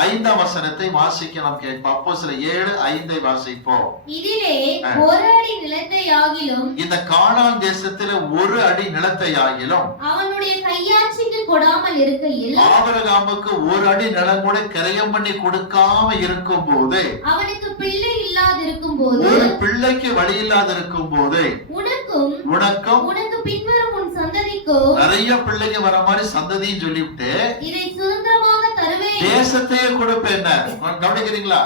5ஆம் வசனத்தை வாசிக்க நாம் கேட்போம். அப்போஸ்தலர் 7:5 வாசிப்போம். இதிலே ஒரு அடி நிலத்தை ஆகிலும், இந்த கானான் தேசத்திலே ஒரு அடி நிலத்தை ஆகிலும் அவனுடைய கையாட்சிக்கு கொடாமல் இருக்கையில், ஆபிரகாமுக்கு ஒரு அடி நிலம் கூட கிரயம் பண்ணி கொடுக்காம இருக்கும் போது, அவனுக்கு பிள்ளை இல்லாதிருக்கும் போது, ஒரு பிள்ளைக்கு வழி இல்லாத இருக்கும் போது, உனக்கும் உனக்கு பின்வரும் உன் சந்ததிக்கும் நிறைய பிள்ளைங்க வர மாதிரி சந்ததியும் சொல்லிவிட்டு இதை சுதந்திரமாக தருவேன், தேசத்தையே கொடுப்பேன். கவனிக்கிறீங்களா?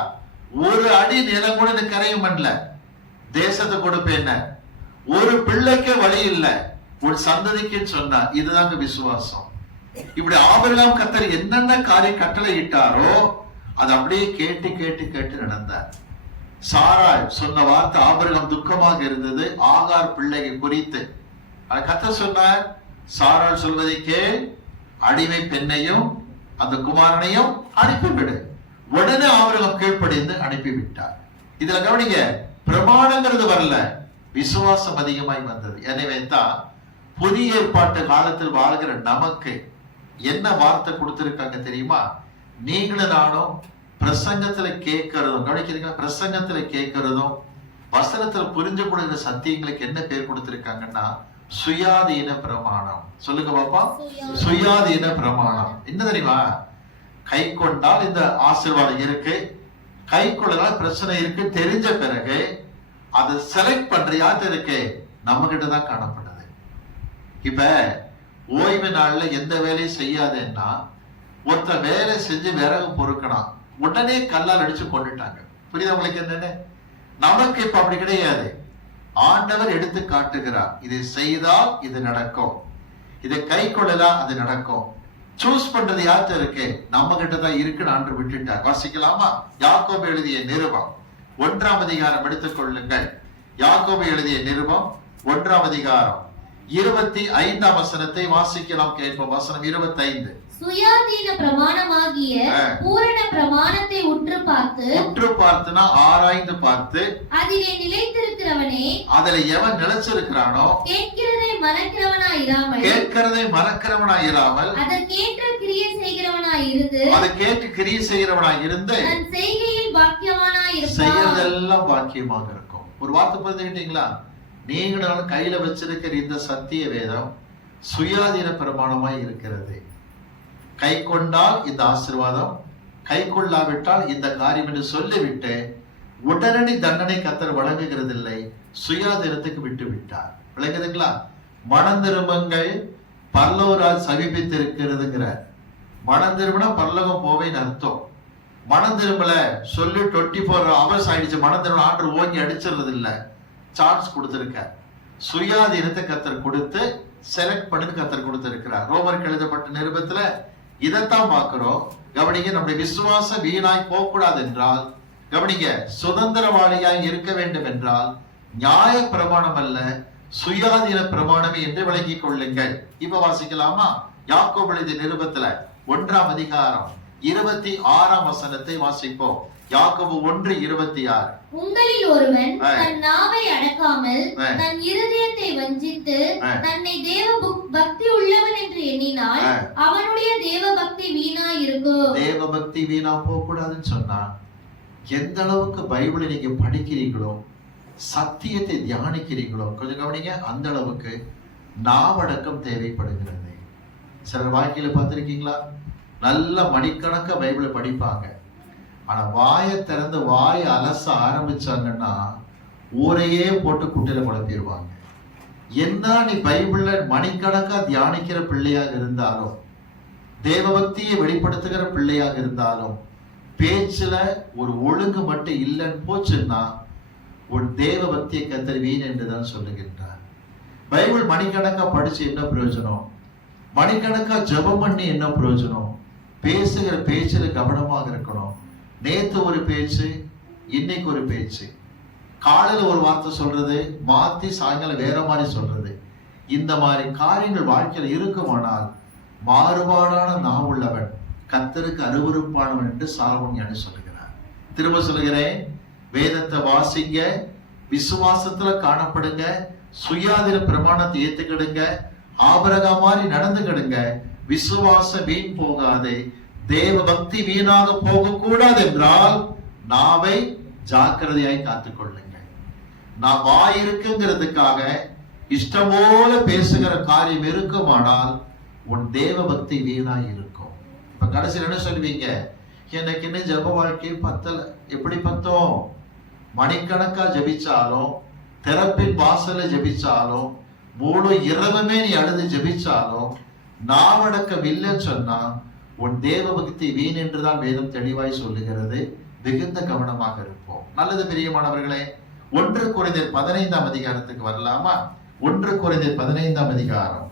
ஒரு அடி நிலம் கூட இந்த கரையும் பண்ணல, தேசத்தை கொடுப்பேன். ஒரு பிள்ளைக்கு வழி இல்ல, ஒரு சந்ததிக்கு சொன்ன. இதுதாங்க விசுவாசம். இப்படி ஆபிரகாம் கர்த்தர் என்னென்ன காரியம் கட்டளை இட்டாரோ அது அப்படியே கேட்டு கேட்டு கேட்டு நடந்தார். சாராய் சொன்ன வார்த்தை ஆபிரகாம் துக்கமாக இருந்தது, ஆகார் பிள்ளையை குறித்து. கர்த்தர் சொன்னார், சாராய் சொல்வதை கேள், அடிமை பெண்ணையும் அந்த குமாரனையும் அனுப்பிவிடு. உடனே ஆபிரகாம் கீழ்ப்படிந்து அனுப்பிவிட்டார். இதுல கவனிங்க, பிரமாணங்கிறது வரல, விசுவாசம் அதிகமாய் வந்தது. எனவே தான் புதிய ஏற்பாட்டு காலத்தில் வாழ்கிற நமக்கு என்ன வார்த்தை கொடுத்திருக்காங்க தெரியுமா? நீங்களும் நானும் பிரசங்கத்துல கேட்கறதும், கவனிக்கிறீங்களா? பிரசங்கத்துல கேட்கறதும் வசனத்துல புரிஞ்சு கொடுக்கிற சத்தியங்களுக்கு என்ன பேர் கொடுத்திருக்காங்கன்னா சுயாதீன பிரமாணம். சொல்லுங்க பாப்பா. சுயாதீன பிரமாணம் என்ன தெரியுமா? கை கொண்டால் இந்த ஆசீர்வாதம் இருக்கு, கை கொள்ளதால் பிரச்சனை இருக்கு தெரிஞ்ச பிறகு அதை செலக்ட் பண்ற யாரு இருக்கு? நம்ம கிட்ட தான் காணப்படுது. இப்ப ஓய்வு நாள்ல எந்த வேலையும் செய்யாதேன்னா ஒருத்த வேலை செஞ்சு விறகு பொறுக்கணும், உடனே கல்லால் அடிச்சு கொண்டுட்டாங்க. புரியுதா உங்களுக்கு என்னன்னு? நமக்கு இப்ப அப்படி கிடையாது. ஆண்டவர் எடுத்து காட்டுகிறார், இதை செய்தால் இது நடக்கும், இதை கை கொள்ளலாம் அது நடக்கும். சூஸ் பண்றது யார்கிட்ட இருக்கு? நம்ம கிட்ட தான் இருக்குன்னு ஆண்டு விட்டுட்டார். வாசிக்கலாமா? யாக்கோபு எழுதிய நிருபம் 1ஆம் அதிகாரம் எடுத்துக் கொள்ளுங்கள். யாக்கோபு எழுதிய நிருபம் 1ஆம் அதிகாரம் 25ஆம் வசனத்தை வாசிக்கலாம் கேட்போம். வசனம் 25. சுயாதீன பிரமாணமாகிய பூரண பிரமாணத்தை உற்று பார்த்துனா ஆராய்ந்து பார்த்து, அதிலே நிலைத்திருக்கிறவனே, அதுல எவன் நிலைச்சிருக்கிறானோ, கேட்கிறதை மறக்கிறவனாயிராமல் அதற்கேற்ற கிரியை செய்கிறவனாயிருந்து, அதை கேட்டு கிரியை செய்கிறவனாயிருந்து தன் செய்கையில் பாக்கியவானாயிருப்பான். செய்யறதெல்லாம் பாக்கியமாக இருக்கும். ஒரு வார்த்தை புரிஞ்சுக்கிட்டீங்களா? நீங்களும் கையில வச்சிருக்கிற இந்த சத்திய வேதம் சுயாதீன பிரமாணமாய் இருக்கிறது. கை கொண்டால் இந்த ஆசீர்வாதம், கை கொள்ளாவிட்டால் இந்த காரியம் என்று சொல்லிவிட்டு உடனடி தண்டனை கர்த்தர் வழங்குகிறது இல்லை, சுயாதீனத்துக்கு விட்டு விட்டார். விளங்குதுங்களா? மனம் திரும்புங்கள், பரலோகராஜ் சமீபித்திருக்கிறதுங்கிற. மனம் திரும்பினா பரலோகம் போவேன்னு அர்த்தம். மனம் திரும்பல சொல்லி 24 hours ஆயிடுச்சு, மனம் திரும்ப ஆண்டு ஓங்கி அடிச்சிருறது இல்ல, சான்ஸ் கொடுத்திருக்க. சுயாதீனத்தை கர்த்தர் கொடுத்து செலக்ட் பண்ணி கர்த்தர் கொடுத்திருக்கிறார். ரோமருக்கு எழுதப்பட்ட நிருபத்துல இதைத்தான் பார்க்கிறோம். கவனிங்க, நம்முடைய விசுவாசம் வீணாய் போகக்கூடாது என்றால், கவனிங்க, சுதந்திரவாளியாய் இருக்க வேண்டும் என்றால் நியாய பிரமாணம் அல்ல, சுயாதீன பிரமாணமே என்று விளங்கிக் கொள்ளுங்கள். இப்ப வாசிக்கலாமா? யாக்கோபு எழுதிய நிருபத்துல 1ஆம் அதிகாரம் 26ஆம் வசனத்தை வாசிப்போம். யாக்கோபு 1:26. உங்களில் ஒருவன் தன் நாவை அடக்காமல் தன் இருதயத்தை வஞ்சித்து தன்னை தேவ பக்தி உள்ளவன் என்று எண்ணினால் அவனுடைய தேவ பக்தி வீணா இருக்கும். தேவ பக்தி வீணா போக கூடாதுன்னு சொன்னா, எந்த அளவுக்கு பைபிளை நீங்க படிக்கிறீங்களோ, சத்தியத்தை தியானிக்கிறீங்களோ, கொஞ்சம் கவனிங்க, அந்த அளவுக்கு நாவடக்கம் தேவைப்படுகிறது. சிலர் வாழ்க்கையில பார்த்திருக்கீங்களா? நல்ல மணிக்கணக்க பைபிளை படிப்பாங்க, ஆனா வாயை திறந்து வாயை அலச ஆரம்பிச்சாங்கன்னா ஊரையே போட்டு குட்டையில குழப்பிடுவாங்க. என்ன நீ பைபிள்ல மணிக்கணக்கா தியானிக்கிற பிள்ளையாக இருந்தாலும், தேவபக்தியை வெளிப்படுத்துகிற பிள்ளையாக இருந்தாலும், பேச்சுல ஒரு ஒழுங்கு மட்டும் இல்லைன்னு போச்சுன்னா ஒரு தேவ பக்தியை கர்த்தர் வீண் என்றுதான் சொல்லுகின்றார். பைபிள் மணிக்கணக்கா படிச்சு என்ன பிரயோஜனம்? மணிக்கணக்கா ஜெபம் பண்ணி என்ன பிரயோஜனம்? பேசுகிற பேச்சுல கவனமாக இருக்கணும். நேத்து ஒரு பேச்சு, இன்னைக்கு ஒரு பேச்சு, காலையில ஒரு வார்த்தை சொல்றது, மாத்தி சாயங்காலம் வேற மாதிரி சொல்றது, இந்த மாதிரி காரியங்கள் வாழ்க்கையில் இருக்குமானால் மாறுபாடான நான் உள்ளவன் கர்த்தருக்கு அருவருப்பானவன் என்று சாலமோன் ஞானி சொல்லுகிறார். திரும்ப சொல்லுகிறேன், வேதத்தை வாசிங்க, விசுவாசத்துல காணப்படுங்க, சுயாதீன பிரமாணத்தை ஏத்துக்கிடுங்க, ஆபிரகாம் மாதிரி நடந்துக்கிடுங்க. விசுவாசம் வீண் போகாதே, தேவ பக்தி வீணாக போகக்கூடாது என்றால் நாவை ஜாக்கிரதையாய் காத்துக்கொள்ளுங்கள். நான் வாய் இருக்குங்கிறதுக்காக இஷ்டம் போல பேசுகிற காரியம் இருக்குமானால் உன் தேவ பக்தி வீணாய் இருக்கும். இப்ப கடைசியில் என்ன சொல்லுவீங்க? எனக்கு இன்னும் ஜெப வாழ்க்கை பத்தல. எப்படி பத்தோம்? மணிக்கணக்கா ஜெபிச்சாலும், திறப்பின் வாசல்ல ஜெபிச்சாலும், முழு இரவுமே நீ அழுது ஜெபிச்சாலும் நாவடக்கம் இல்லைன்னு சொன்னா உன் தேவ பக்தி வீண் என்றுதான் வேதம் தெளிவாய் சொல்லுகிறது. மிகுந்த கவனமாக இருப்போம். நல்லது பிரியமானவர்களே, 1 கொரிந்தியர் 15ஆம் அதிகாரத்துக்கு வரலாமா? 1 கொரிந்தியர் 15ஆம் அதிகாரம்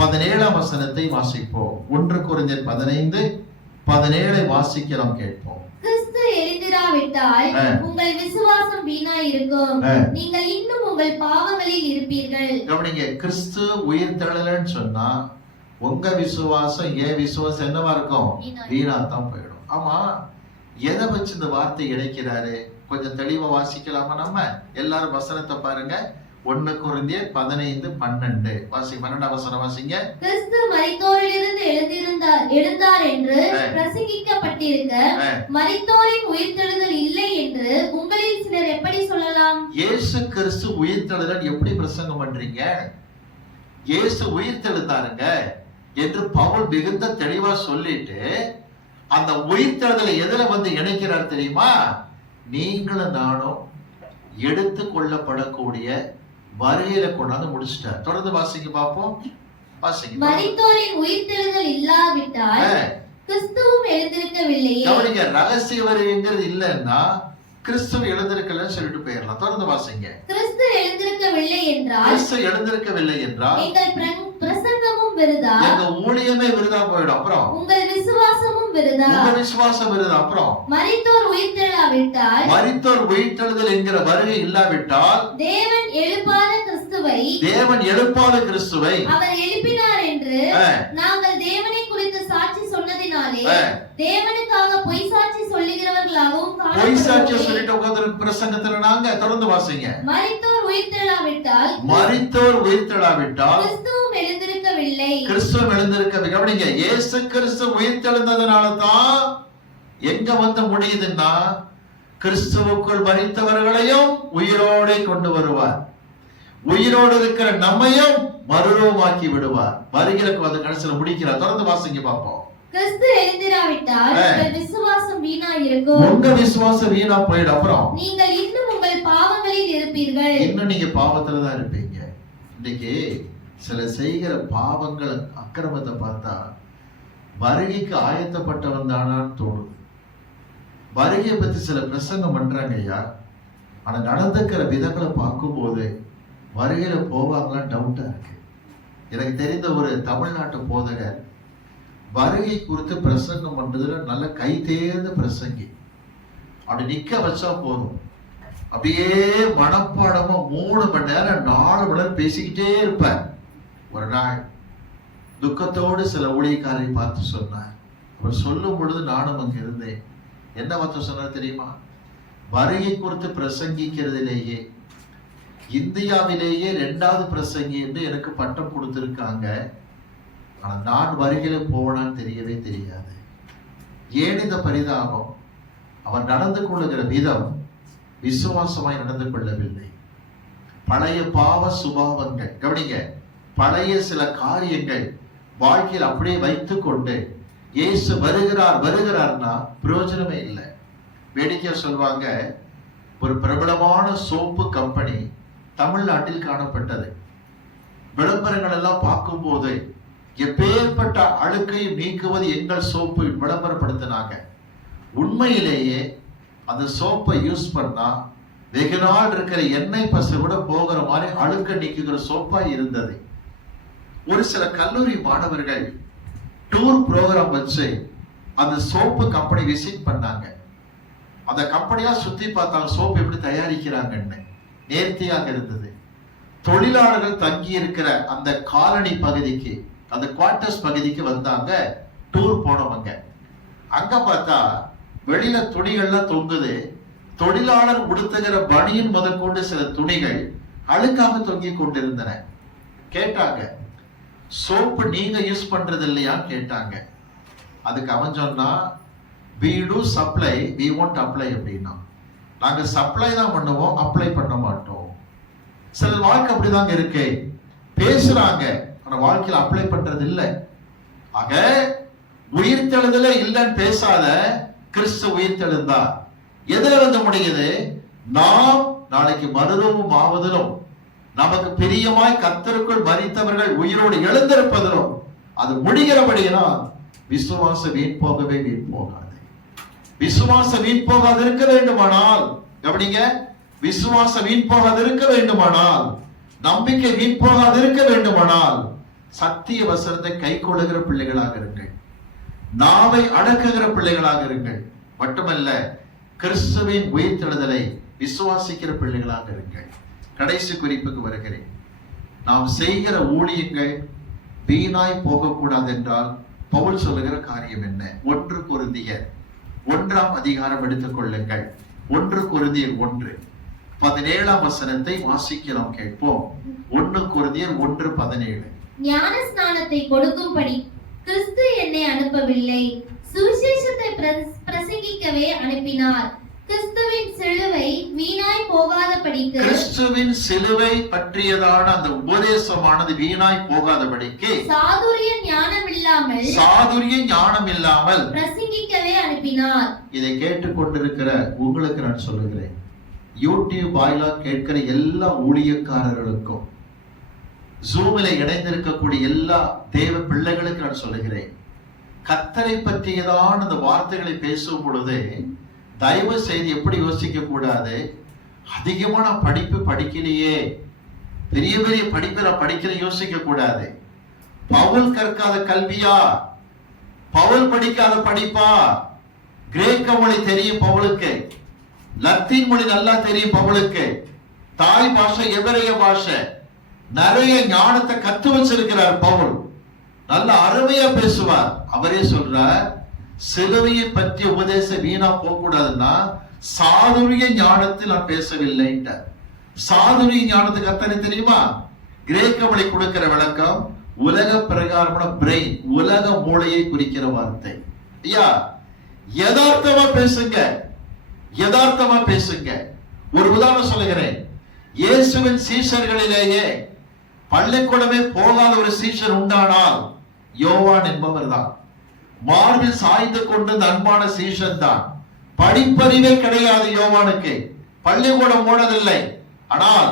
17ஆம் வசனத்தை வாசிப்போம். 1 கொரிந்தியர் 15:17 வாசிக்க நாம் கேட்போம். கிறிஸ்து எழுந்திராவிட்டால் உங்கள் விசுவாசம் வீணாய் இருக்கும், நீங்கள் இன்னும் உங்கள் பாவங்களில் இருப்பீர்கள். கவனிங்க, கிறிஸ்து உயிர் தெழலன்னு சொன்னா உங்க விசுவாசம் என் விசுவாசம் என்னவா இருக்கும்? வீணாத்தான் போயிடும். ஆமா, எதை வச்சு இந்த வார்த்தை இணைக்கிறாரு? கொஞ்சம் தெளிவா வாசிக்கலாமா? நம்ம எல்லாரும் வசனத்தை பாருங்க. 1 கொரிந்தியர் 15:12 வாசி. 12ஆம் வசனம் வாசிங்க. கிறிஸ்து மரித்தோரிலிருந்து எழுந்தார் என்று பிரசங்கிக்கப்பட்டிருக்க மரித்தோரின் உயிர்த்தெழுதல் இல்லை என்று உங்களில் சிலர் எப்படி சொல்லலாம்? இயேசு கிறிஸ்து உயிர்த்தெழுதல் எப்படி பிரசங்கம் பண்றீங்க? இயேசு உயிர்த்தெழுந்தாருங்க என்று பவுல் மிகுந்த தெளிவா சொல்லிட்டு அந்த உயிர்த்தெழுதலை எதுல வந்து இணைக்கிறார் தெரியுமா? நீங்களும் நானும் எடுத்து கொள்ளப்படக்கூடிய வருகையில கொண்டாந்து முடிச்சிட்டார். தொடர்ந்து வாசிங்க பாப்போம். வாசிங்க. மரித்தோரின் உயிர்த்தெழுதல் இல்லாவிட்டால் கிறிஸ்துவும் எழுந்திருக்கவில்லையே. கவனிங்க, ரகசிய வருகைங்கிறது இல்லைன்னா கிறிஸ்து எழுந்திருக்கலன்னு சொல்லிட்டு போயிடலாம். தொடர்ந்து வாசிங்க. கிறிஸ்து எழுந்திருக்கவில்லை என்றால், கிறிஸ்து எழுந்திருக்கவில்லை என்றால் எங்கள் பிரசங்கமும் விருதா, எங்க ஊழியமே விருதா போயிடும். அப்புறம் உங்கள் விசுவாசமும் விருதா. உங்க விசுவாசம் விருதா. அப்புறம் மரித்தோர் உயிர்த்தெழாவிட்டால், மரித்தோர் உயிர்த்தெழுதல் என்கிற வருகை இல்லாவிட்டால் தேவன் எழுப்பாத கிறிஸ்துவை அவர் எழுப்பினார் என்று நாங்கள் தேவனை குறித்து சாட்சி சொன்னதினாலே தேவனுக்காக பொய் சாட்சி சொல்லுகிறவர்களாகவும் பொய் சாட்சி சொல்லிட்டு உட்கார்ந்து பிரசங்கத்துல நாங்க. தொடர்ந்து வாசிங்க. மரித்தோர் உயிர்த்தெழாவிட்டால் கிறிஸ்துவும் எழுந்திருக்கவில்லை. கிறிஸ்துவும் எழுந்திருக்கவில்லை. கவனிங்க, இயேசு கிறிஸ்து உயிர்த்தெழுந்ததனால தான் எங்க வந்து முடியுதுன்னா கிறிஸ்துவுக்குள் மரித்தவர்களையும் உயிரோட கொண்டு வருவார். உயிரோடு இருக்கிற நம்மையும் மறுரூபமாக்கி விடுவார். வருகிறக்கு வந்து கடைசியில் முடிக்கிறார். தொடர்ந்து வாசிங்க பாப்போம். கிறிஸ்து எழுந்திராவிட்டால் உங்கள் விசுவாசம் வீணா இருக்கும். உங்க விசுவாசம் வீணா போயிடும். அப்புறம் நீங்கள் இன்னும் உங்கள் பாவங்களில் இருப்பீர்கள். இன்னும் நீங்க பாவத்துல தான் இருப்பீங்க. இன்னைக்கு சில செய்கிற பாவங்கள் அக்கிரமத்தை பார்த்தா வருகைக்கு ஆயத்தப்பட்டவன் தானான்னு தோணுது. வருகையை பத்தி சில பிரசங்கம் பண்றாங்க ஐயா, ஆனா நடந்துக்கிற விதங்களை பார்க்கும் போது வருகையில போவாங்களான்னு டவுட்டா இருக்கு. எனக்கு தெரிந்த ஒரு தமிழ்நாட்டு போதகர் வருகை குறித்து பிரசங்கம் பண்றதுல நல்ல கை தேர்ந்த பிரசங்கி. அப்படி நிக்க வச்சா போதும், அப்படியே மனப்பாடமா 3 மணி நேரம் 4 மணி நேரம் பேசிக்கிட்டே இருப்பேன். ஒரு நாள் துக்கத்தோடு சில ஊழியக்காரரை பார்த்து சொன்னார். அவர் சொல்லும் பொழுது நானும் அங்க இருந்தேன். என்ன வார்த்தை சொன்னார் தெரியுமா? வருகை குறித்து பிரசங்கிக்கிறதுலேயே இந்தியாவிலேயே 2வது பிரசங்கி என்று எனக்கு பட்டம் கொடுத்திருக்காங்க. ஆனா நான் வருகையில போனான்னு தெரியவே தெரியாது. ஏன் இந்த பரிதாபம்? அவர் நடந்து கொள்ளுகிற விதம் விசுவாசமாய் நடந்து கொள்ளவில்லை. பழைய பாவ சுபாவங்கள், கவனிங்க, பழைய சில காரியங்கள் வாழ்க்கையில் அப்படியே வைத்துக் கொண்டு இயேசு வருகிறார்னா பிரயோஜனமே இல்லை. வேடிக்கை சொல்வாங்க, ஒரு பிரபலமான சோப்பு கம்பெனி தமிழ்நாட்டில் காணப்பட்டது. விளம்பரங்கள் எல்லாம் பார்க்கும் போது எப்பேற்பட்ட அழுக்கையும் நீக்குவது எங்கள் சோப்பு விளம்பரப்படுத்தினாங்க. உண்மையிலேயே அந்த சோப்பை யூஸ் பண்ணா வெகு நாள் இருக்கிற எண்ணெய் பசு கூட போகிற மாதிரி அழுக்க நீக்குகிற சோப்பா இருந்தது. ஒரு சில கல்லூரி மாணவர்கள் டூர் ப்ரோக்ராம் வச்சு அந்த சோப்பு கம்பெனி விசிட் பண்ணாங்க. அந்த கம்பெனியா சுத்தி பார்த்தாங்க சோப்பு எப்படி தயாரிக்கிறாங்கன்னு. நேர்த்தியாக இருந்தது. தொழிலாளர்கள் தங்கி இருக்கிற அந்த காலனி பகுதிக்கு, அந்த குவார்டர்ஸ் பகுதிக்கு வந்தாங்க டூர் போனவங்க. அங்க பார்த்தா வெளியில துணிகள்லாம் தொங்குது. தொழிலாளர் உடுத்துகிற பனியன் முதற்கொண்டு சில துணிகள் அழுக்காக தொங்கி கொண்டிருந்தன. கேட்டாங்க, சோப்பு நீங்க யூஸ் பண்றது இல்லையா கேட்டாங்க. அதுக்கு அவன் சொன்னா we do supply, we won't apply அப்படின்னா. நாங்க சப்ளை தான் பண்ணுவோம், அப்ளை பண்ண மாட்டோம். சில வாழ்க்கை அப்படிதாங்க இருக்கு, பேசுறாங்க ஆனா வாழ்க்கையில அப்ளை பண்றது இல்லை. ஆக உயிர்த்தெழுதல இல்லைன்னு பேசாத, கிறிஸ்து உயிர்த்தெழுந்தார். எதுல வந்து முடியுது? நாம் நாளைக்கு மறுரூபம் ஆவதிலும் நமக்கு பிரியமாய் கர்த்தருக்குள் மரித்தவர்கள் உயிரோடு எழுந்திருப்பதிலும் அது முடிகிறபடியினால் விசுவாசம் வீண் போகவே வீண் போகாது. விசுவாசம் வீண் போகாது இருக்க வேண்டுமானால், கவனிங்க, விசுவாசம் வீண் போகாது இருக்க வேண்டுமானால், நம்பிக்கை வீண் போகாது இருக்க வேண்டுமானால் சத்திய வசனத்தை கை கொள்ளுகிற பிள்ளைகளாக இருங்கள், நாவை அடக்குகிற பிள்ளைகளாக இருங்கள். மட்டுமல்ல, கிறிஸ்துவின் உயிர்த்தெழுதலை விசுவாசிக்கிற பிள்ளைகளாக இருங்கள். கடைசி குறிப்புக்கு வருகிறேன். நாம் செய்கிற ஊழியங்கள் வீணாய் போகக்கூடாது என்றால் பவுல் சொல்லுகிற காரியம் என்ன? 1 கொரிந்தியர் 1ஆம் அதிகாரம் எடுத்துக் கொள்ளுங்கள். 1 கொரிந்தியர் 1:17 வசனத்தை வாசிக்கலாம், கேட்போம். 1 கொரிந்தியர் 1:17. ஞான ஸ்நானத்தை கொடுக்கும்படி கிறிஸ்து என்னை அனுப்பவில்லை, சுவிசேஷத்தை பிரசங்கிக்கவே அனுப்பினார். கிறிஸ்துவின் சிலுவை வீணாய் போகாதபடிக்கு, கிறிஸ்துவின் சிலுவை பற்றியதான அந்த உபதேசமானது வீணாய் போகாதபடிக்கு சாதுரிய ஞானம் இல்லாமல் பிரசங்கிக்கவே அனுப்பினார். இதை கேட்டுக்கொண்டிருக்கிற உங்களுக்கு நான் சொல்லுகிறேன், யூடியூப் வாயிலா கேட்கிற எல்லா ஊழியக்காரர்களுக்கும், ஜூமில இணைந்திருக்கக்கூடிய எல்லா தேவ பிள்ளைகளுக்கு நான் சொல்லுகிறேன், கர்த்தரை பற்றியதான அந்த வார்த்தைகளை பேசும் பொழுது தயவு செய்து எப்படி யோசிக்க கூடாது, அதிகமான படிப்பு படிக்கலையே, பெரிய பெரிய படிப்பு நான் படிக்கிற யோசிக்க கூடாது. பவுல் கற்காத கல்வியா, பவுல் படிக்காத படிப்பா? கிரேக்க மொழி தெரியும் பவுலுக்கு, லத்தீன் மொழி நல்லா தெரியும் பவுலுக்கு, தாய் பாஷை எபிரேய பாஷை, நிறைய ஞானத்தை கத்து வச்சிருக்கிறார் பவுல், நல்ல அருமையா பேசுவார். அவரே சொல்றார், சிலுவையை பற்றிய உபதேசம் வீணா போக கூடாதுன்னா சாதுரிய ஞானத்தில் நான் பேசவில்லை. சாதுரிய ஞானத்துக்கு அர்த்தம் தெரியுமா? கிரேக்க மொழி கொடுக்கிற விளக்கம் உலக பிரகாரமான பிரெயின், உலக மூளையை குறிக்கிற வார்த்தை. ஐயா, யதார்த்தமா பேசுங்க, யதார்த்தமா பேசுங்க. ஒரு உதாரணம் சொல்லுகிறேன். இயேசுவின் சீஷர்களிலேயே பள்ளிக்கூடமே போகாத ஒரு சீஷர் உண்டானால் யோவான் என்பவர் தான். மார்பில் சாய்ந்து கொண்டு அன்பான சீஷன் தான். படிப்பறிவே கிடையாது யோவானுக்கு, பள்ளிக்கூடம் போனதில்லை. ஆனால்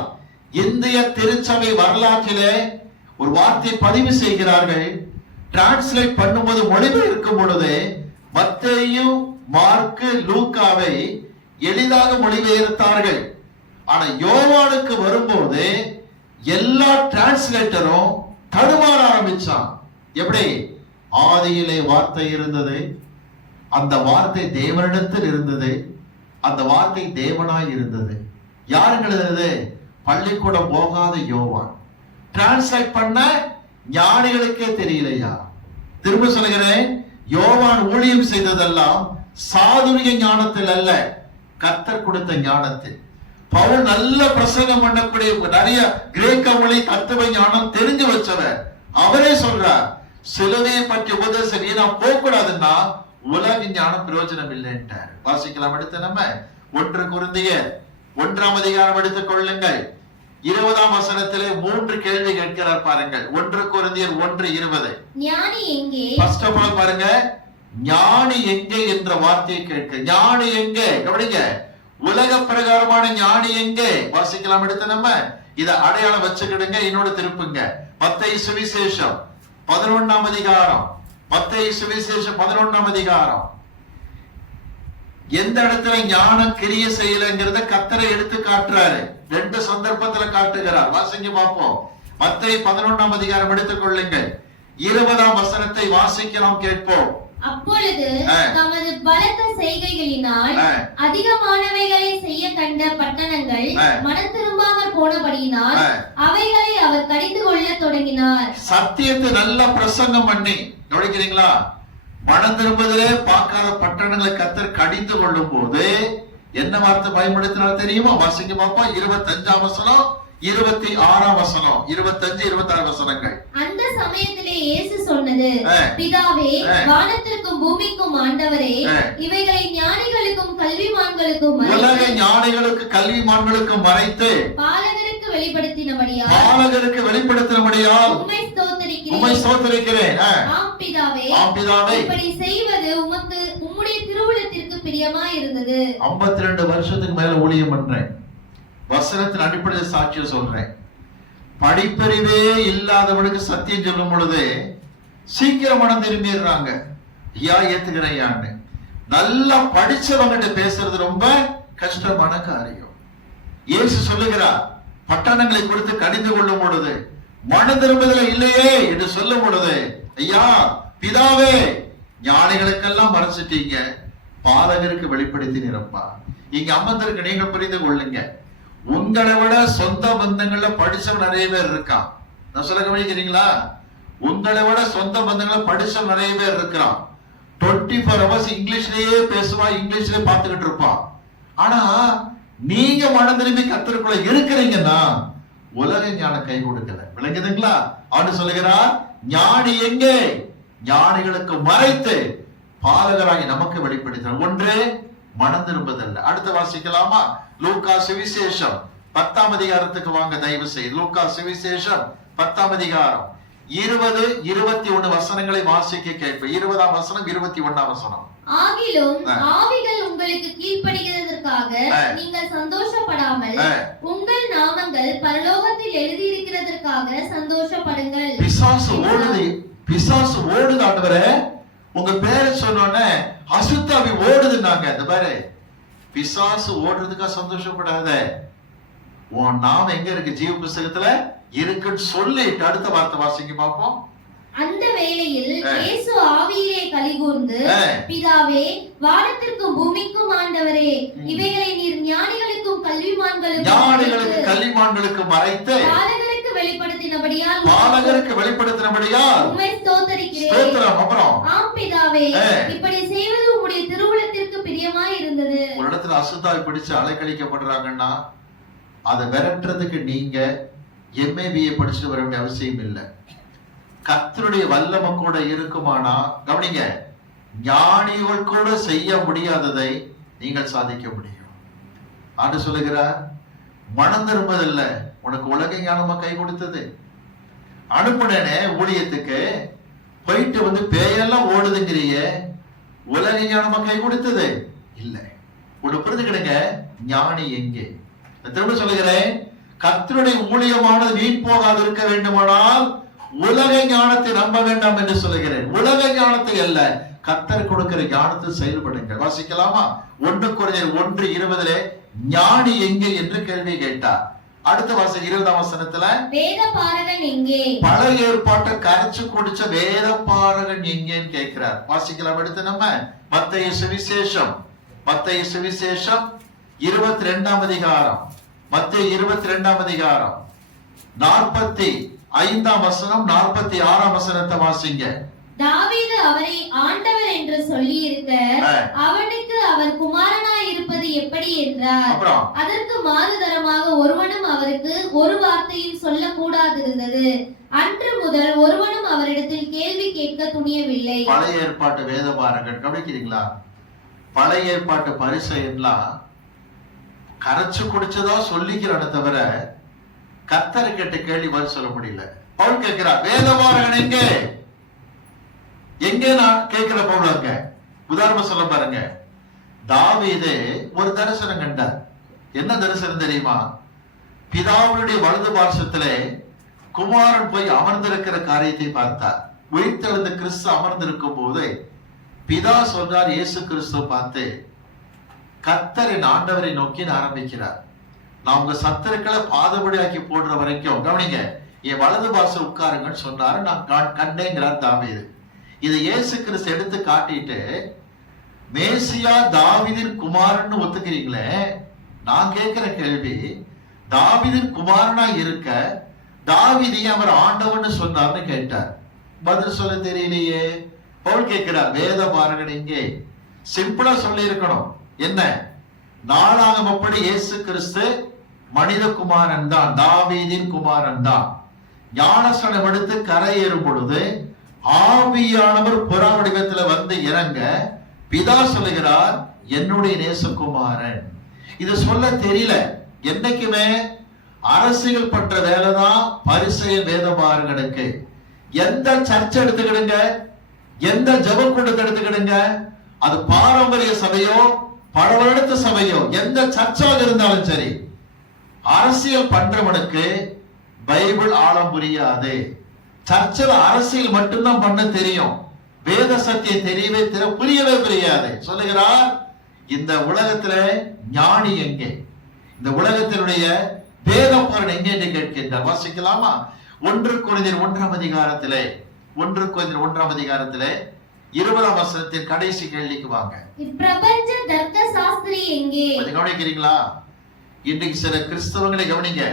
இந்திய திருச்சபை வரலாற்றிலே ஒரு வார்த்தை பதிவு செய்கிறார்கள். டிரான்ஸ்லேட் பண்ணும்போது மொழிபெயர்க்கும் பொழுது மத்தேயு, மார்க்கு, லூக்காவை எளிதாக மொழிபெயர்த்தார்கள். ஆனா யோவானுக்கு வரும்போது எல்லா டிரான்ஸ்லேட்டரும் தடுமாற ஆரம்பிச்சான். எப்படி? ஆதியிலே வார்த்தை இருந்தது, அந்த வார்த்தை தேவனிடத்தில் இருந்தது, அந்த வார்த்தை தேவனாய் இருந்தது. யாருங்க எழுதுறது? பள்ளிக்கூடம் போகாத யோவான். டிரான்ஸ்லேட் பண்ண ஞானிகளுக்கே தெரியலையா? திரும்ப சொல்கிறேன், யோவான் ஊழியம் செய்ததெல்லாம் சாதுரிய ஞானத்தில் அல்ல, கர்த்தர் கொடுத்த ஞானத்தில். பவுல் நல்ல பிரசங்கம் பண்ணக்கூடிய நிறைய கிரேக்க மொழி தத்துவ ஞானம் தெரிஞ்சு வச்சவர். அவரே சொல்றார், சிலுவையை பற்றி உபதேசம் வீணா போகக்கூடாதுன்னா உலக ஞானம் பிரயோஜனம் இல்லைன்ட்டார். வாசிக்கலாம். அடுத்து நம்ம 1 கொரிந்தியர் 1ஆம் அதிகாரம் எடுத்துக் கொள்ளுங்கள். 20ஆம் வசனத்திலே 3 கேள்வி கேட்கிறார் பாருங்கள். 1 கொரிந்தியர் 1:20. ஞானி எங்கே? ஃபர்ஸ்ட் ஆஃப் ஆல் பாருங்க, ஞானி எங்கே என்ற வார்த்தையை கேட்க. ஞானி எங்கே? கவனிங்க, உலக பிரகாரமான ஞானி எங்கே? வாசிக்கலாம். எடுத்து நம்ம இத அடையாளம் வச்சுக்கிடுங்க, இன்னொரு திருப்புங்க. மத்தேயு சுவிசேஷம் 11ஆம் அதிகாரம், மத்தேயு சுவிசேஷம் 11ஆம் அதிகாரம். எந்த இடத்துல ஞானம் கிரிய செய்யலங்கிறத கர்த்தரை எடுத்து காட்டுறாரு. 2 சந்தர்ப்பத்துல காட்டுகிறார். வாசிங்க பார்ப்போம். மத்தேயு 11ஆம் அதிகாரம் எடுத்துக் கொள்ளுங்கள். 20ஆம் வசனத்தை வாசிக்கலாம், கேட்போம். அப்பொழுது தமது பலத்த செய்கைகளினால் அதிகமானவைகளை செய்ய கண்ட பட்டணங்கள் மனம் திரும்பாமற் போனபடியினால் அவைகளை அவர் கடிந்து கொள்ள தொடங்கினார். சத்தியத்தை நல்லா பிரசங்கம் பண்ணி, கவனிக்கிறீங்களா? மனம் திரும்புதலே பார்க்காத பட்டணங்களை கர்த்தர் கடிந்து கொள்ளும் போது என்ன வார்த்தை பயன்படுத்தினார் தெரியுமா? வாசிங்க பாப்போம். 25ஆம் வசனம், 26ஆம் வசனம், 25, 26 வசனங்கள். அந்த சமயத்திலே இயேசு சொன்னது, பிதாவே, வானத்திற்கும் பூமிக்கும் ஆண்டவரே, இவைகளை ஞானிகளுக்கும் கல்விமான்களுக்கும் உலக ஞானிகளுக்கு கல்விமான்களுக்கும் மறைத்து பாலகருக்கு வெளிப்படுத்தினபடியால் உம்மை ஸ்தோத்திரிக்கிறேன். ஆம் பிதாவே, இப்படி செய்வது உம்முடைய திருவுளத்திற்கு பிரியமாய் இருந்தது. 52 வருஷத்துக்கு மேல ஊழியம் பண்றேன். வசனத்தின் அடிப்படையில் சாட்சியம் சொல்றேன். படிப்பறிவே இல்லாதவனுக்கு சத்தியம் சொல்லும் பொழுது சீக்கிரம் மனம் திரும்பிடுறாங்க. ஐயா ஏத்துக்கிறையான்னு. நல்லா படிச்சவங்கிட்ட பேசுறது ரொம்ப கஷ்டமான காரியம். இயேசு சொல்லுகிறார், பட்டணங்களை குறித்து கடிந்து கொள்ளும் பொழுது மனம் திரும்புதல இல்லையே என்று சொல்லும் பொழுது, ஐயா பிதாவே, ஞானிகளுக்கெல்லாம் மறைச்சிட்டீங்க, பாலகருக்கு வெளிப்படுத்தி நிரப்பா. இங்க அமர்ந்திருக்கு நீங்க புரிந்து கொள்ளுங்க. உங்களை விட சொந்த பந்தங்கள்ல படிச்சவன் நிறைய பேர் இருக்கான். நான் சொல்ல கவனிக்கிறீங்களா? உங்களை விட சொந்த பந்தங்கள படிச்சவன் நிறைய பேர் இருக்கிறான். 24 hours இங்கிலீஷ்லயே பேசுவான், இங்கிலீஷ்லயே பார்த்துக்கிட்டு இருப்பான். ஆனா நீங்க மனம் திரும்பி கர்த்தருக்குள்ள இருக்கிறீங்கன்னா உலக ஞானம் கை கொடுக்கல. விளங்குதுங்களா? அவனு சொல்லுகிறார், ஞானி எங்கே? ஞானிகளுக்கு மறைத்து பாலகராகி நமக்கு வெளிப்படுத்தினார். ஒன்று மனம் திரும்புதல்ல. அடுத்து வாசிக்கலாமா? லூக்கா சுவிசேஷம் 10ஆம் அதிகாரத்துக்கு வாங்க தயவு செய்து. லூக்கா சுவிசேஷம் 10ஆம் அதிகாரம் 20, 21 வசனங்களை வாசிக்க கேட்பேன். 20ஆம் வசனம், 21ஆம் வசனம். ஆகிலும் ஆவிகள் உங்களுக்கு கீழ்ப்படிகிறதற்காக நீங்கள் சந்தோஷப்படாமல் உங்கள் நாமங்கள் பரலோகத்தில் எழுதியிருக்கிறதற்காக சந்தோஷப்படுங்கள். பிசாசு ஓடுது ஆண்டவரே. உங்க பேரை சொன்னோன்னே அசுத்தாவி ஓடுதுன்னாங்க. இந்த பாரு, பிசாசு ஓடுறதுக்கா சந்தோஷப்படாத. உன் நாம எங்க இருக்கு? ஜீவ புஸ்தகத்துல இருக்குன்னு சொல்லிட்டு அடுத்த வார்த்தை வாசிக்க பார்ப்போம். அந்த வேளையில் இயேசு ஆவியிலே கலிகூர்ந்து, பிதாவே, வானத்திற்கும் பூமிக்கும் ஆண்டவரே, இவைகளை நீர் ஞானிகளுக்கும் கல்விமான்களுக்கும் மறைத்து பாலகருக்கு வெளிப்படுத்தினபடியால் உம்மை ஸ்தோத்திரிக்கிறேன். அப்புறம், ஆம் பிதாவே, இப்படி செய்வது உம்முடைய திருவுளத்திற்கு பிரியமாய் இருந்தது. ஒரு இடத்துல அசுத்தாவி பிடிச்சு அலைக்கழிக்கப்படுறாங்கன்னா அதை விரட்டுறதுக்கு நீங்க MABA படிச்சுட்டு வர வேண்டிய அவசியம் இல்லை. கர்த்தருடைய வல்லமை கூட இருக்குமானா, கவனிங்க, ஞானிகள் கூட செய்ய முடியாததை நீங்கள் சாதிக்க முடியும். ஆண்டு சொல்லுகிறார், மனம் திரும்பதில்ல, உனக்கு உலக ஞானமா கை கொடுத்தது. அனுப்புனே ஊழியத்துக்கு போயிட்டு வந்து பேயெல்லாம் ஓடுதுங்கிறிய, உலக ஞானமா கை கொடுத்தது இல்ல. ஒரு புரிஞ்சுக்கிடுங்க, ஞானி எங்கே? திரும்ப சொல்லுகிறேன், கர்த்தருடைய ஊழியமானது வீண் போகாது இருக்க வேண்டுமானால் உலக ஞானத்தை நம்ப வேண்டாம் என்று சொல்லுகிறேன். உலக ஞானத்தை அல்ல, கர்த்தர் கொடுக்கிற ஞானத்தை செயல்படுங்கள். வாசிக்கலாமா? 1 கொரிந்தியர் 1:20 ஞானி எங்கே என்று கேள்வி கேட்டார். அடுத்த வாசகம் 20ஆம் வசனத்துல, வேதபாரகன் எங்கே? பழைய ஏற்பாட்டை கரைச்சு குடிச்ச வேதபாரகன் எங்கேன்னு கேட்கிறார். வாசிக்கலாம். அடுத்து நம்ம மத்தேயு சுவிசேஷம் 22ஆம் அதிகாரம், மத்தேயு 22ஆம் அதிகாரம் 45ஆம் வசனம், 46ஆம் வசனத்தை வாசிங்க. தாவீது அவரை ஆண்டவர் என்று சொல்லி இருக்க, அவனுக்கு அவர் குமாரனாய் இருப்பது எப்படி என்றார். அதற்கு மாறுதரமாக ஒருவனும் அவருக்கு ஒரு வார்த்தையும் சொல்ல கூடாதிருந்தது. அன்று முதல் ஒருவனும் அவரிடத்தில் கேள்வி கேட்க துணியவில்லை. பழைய ஏற்பாட்டு வேதபாரகன் கவனிக்கிறீங்களா? பழைய ஏற்பாட்டு பரிசையெல்லாம் கரைச்சு குடிச்சதா சொல்லிக்கிறான தவிர கர்த்தரை கேட்ட கேள்வி பதில் சொல்ல முடியல. பவுல் கேட்கிறார், வேதபாரகன் எங்கே? எங்கே நான் கேட்கிற பவுலாங்க? உதாரணம் சொல்ல பாருங்க. தாவீது ஒரு தரிசனம் கண்டார். என்ன தரிசனம் தெரியுமா? பிதாவுடைய வலது பார்சத்திலே குமாரன் போய் அமர்ந்திருக்கிற காரியத்தை பார்த்தார். உயிர்த்தெழுந்த கிறிஸ்து அமர்ந்திருக்கும் போது பிதா சொல்றார், இயேசு கிறிஸ்துவ பார்த்து, கர்த்தரின் ஆண்டவரை நோக்கி ஆரம்பிக்கிறார். நான் உங்க சத்துருக்களை பாதபடியாக்கி போடுற வரைக்கும் கவனிங்க, என் வலது பாசம் உட்காருங்கன்னு சொன்னாரு. நான் கண்டேங்கிறார் தாவீது. இதை இயேசு கிறிஸ்து எடுத்து காட்டிட்டு, மேசியா தாவீதின் குமாரன்னு ஒத்துக்கிறீங்களே, நான் கேட்கிற கேள்வி, தாவீதின் குமாரனா இருக்க தாவீதை அவர் ஆண்டவன்னு சொன்னார்னு கேட்டார். பதில் சொல்ல தெரியலையே. பவுல் கேட்கிறார், வேதபாரகன் எங்கே? சிம்பிளா சொல்லி இருக்கணும். என்ன? நாளாகமப்படி இயேசு கிறிஸ்து மனித குமாரன் தான், தாவீதின் குமாரன் தான். ஞானஸ்நானம் எடுத்து கரையேறும் பொழுது ஆவியானவர் புறா வடிவத்துல வந்து இறங்க பிதா சொல்லுகிறார் என்னுடைய நேசகுமாரன். இது சொல்ல தெரியல. என்னைக்குமே அரசியல் பண்ற வேலைதான் பரிசேய வேதபாரகனுக்கு. எந்த சர்ச்சை எடுத்துக்கிடுங்க, எந்த ஜெபக்கூடத்தை எடுத்துக்கிடுங்க, அது பாரம்பரிய சபையோ பல வருடத்து சபையோ எந்த சர்ச்சாக இருந்தாலும் சரி, அரசியல் பண்றவனுக்கு பைபிள் ஆழம் புரியாது. சர்ச்சில் அரசியல் மட்டும்தான் பண்ண தெரியும், வேத சத்தியம் தெரியவே புரியவே புரியாது. சொல்லுகிறார் இந்த உலகத்துல ஞானி எங்கே, இந்த உலகத்தினுடைய வேத பொருள் எங்கே என்று கேட்கின்றார். வாசிக்கலாமா? 1 கொரிந்தியர் 1ஆம் அதிகாரத்திலே 1 கொரிந்தியர் 1ஆம் அதிகாரத்திலே 20ஆம் வசனத்தின் கடைசி கேள்விக்கு வாங்க. பிரபஞ்ச தர்க்க சாஸ்திரி எங்கே? கவனிக்கிறீங்களா? இன்னைக்கு சில கிறிஸ்தவங்களை கவனிங்க,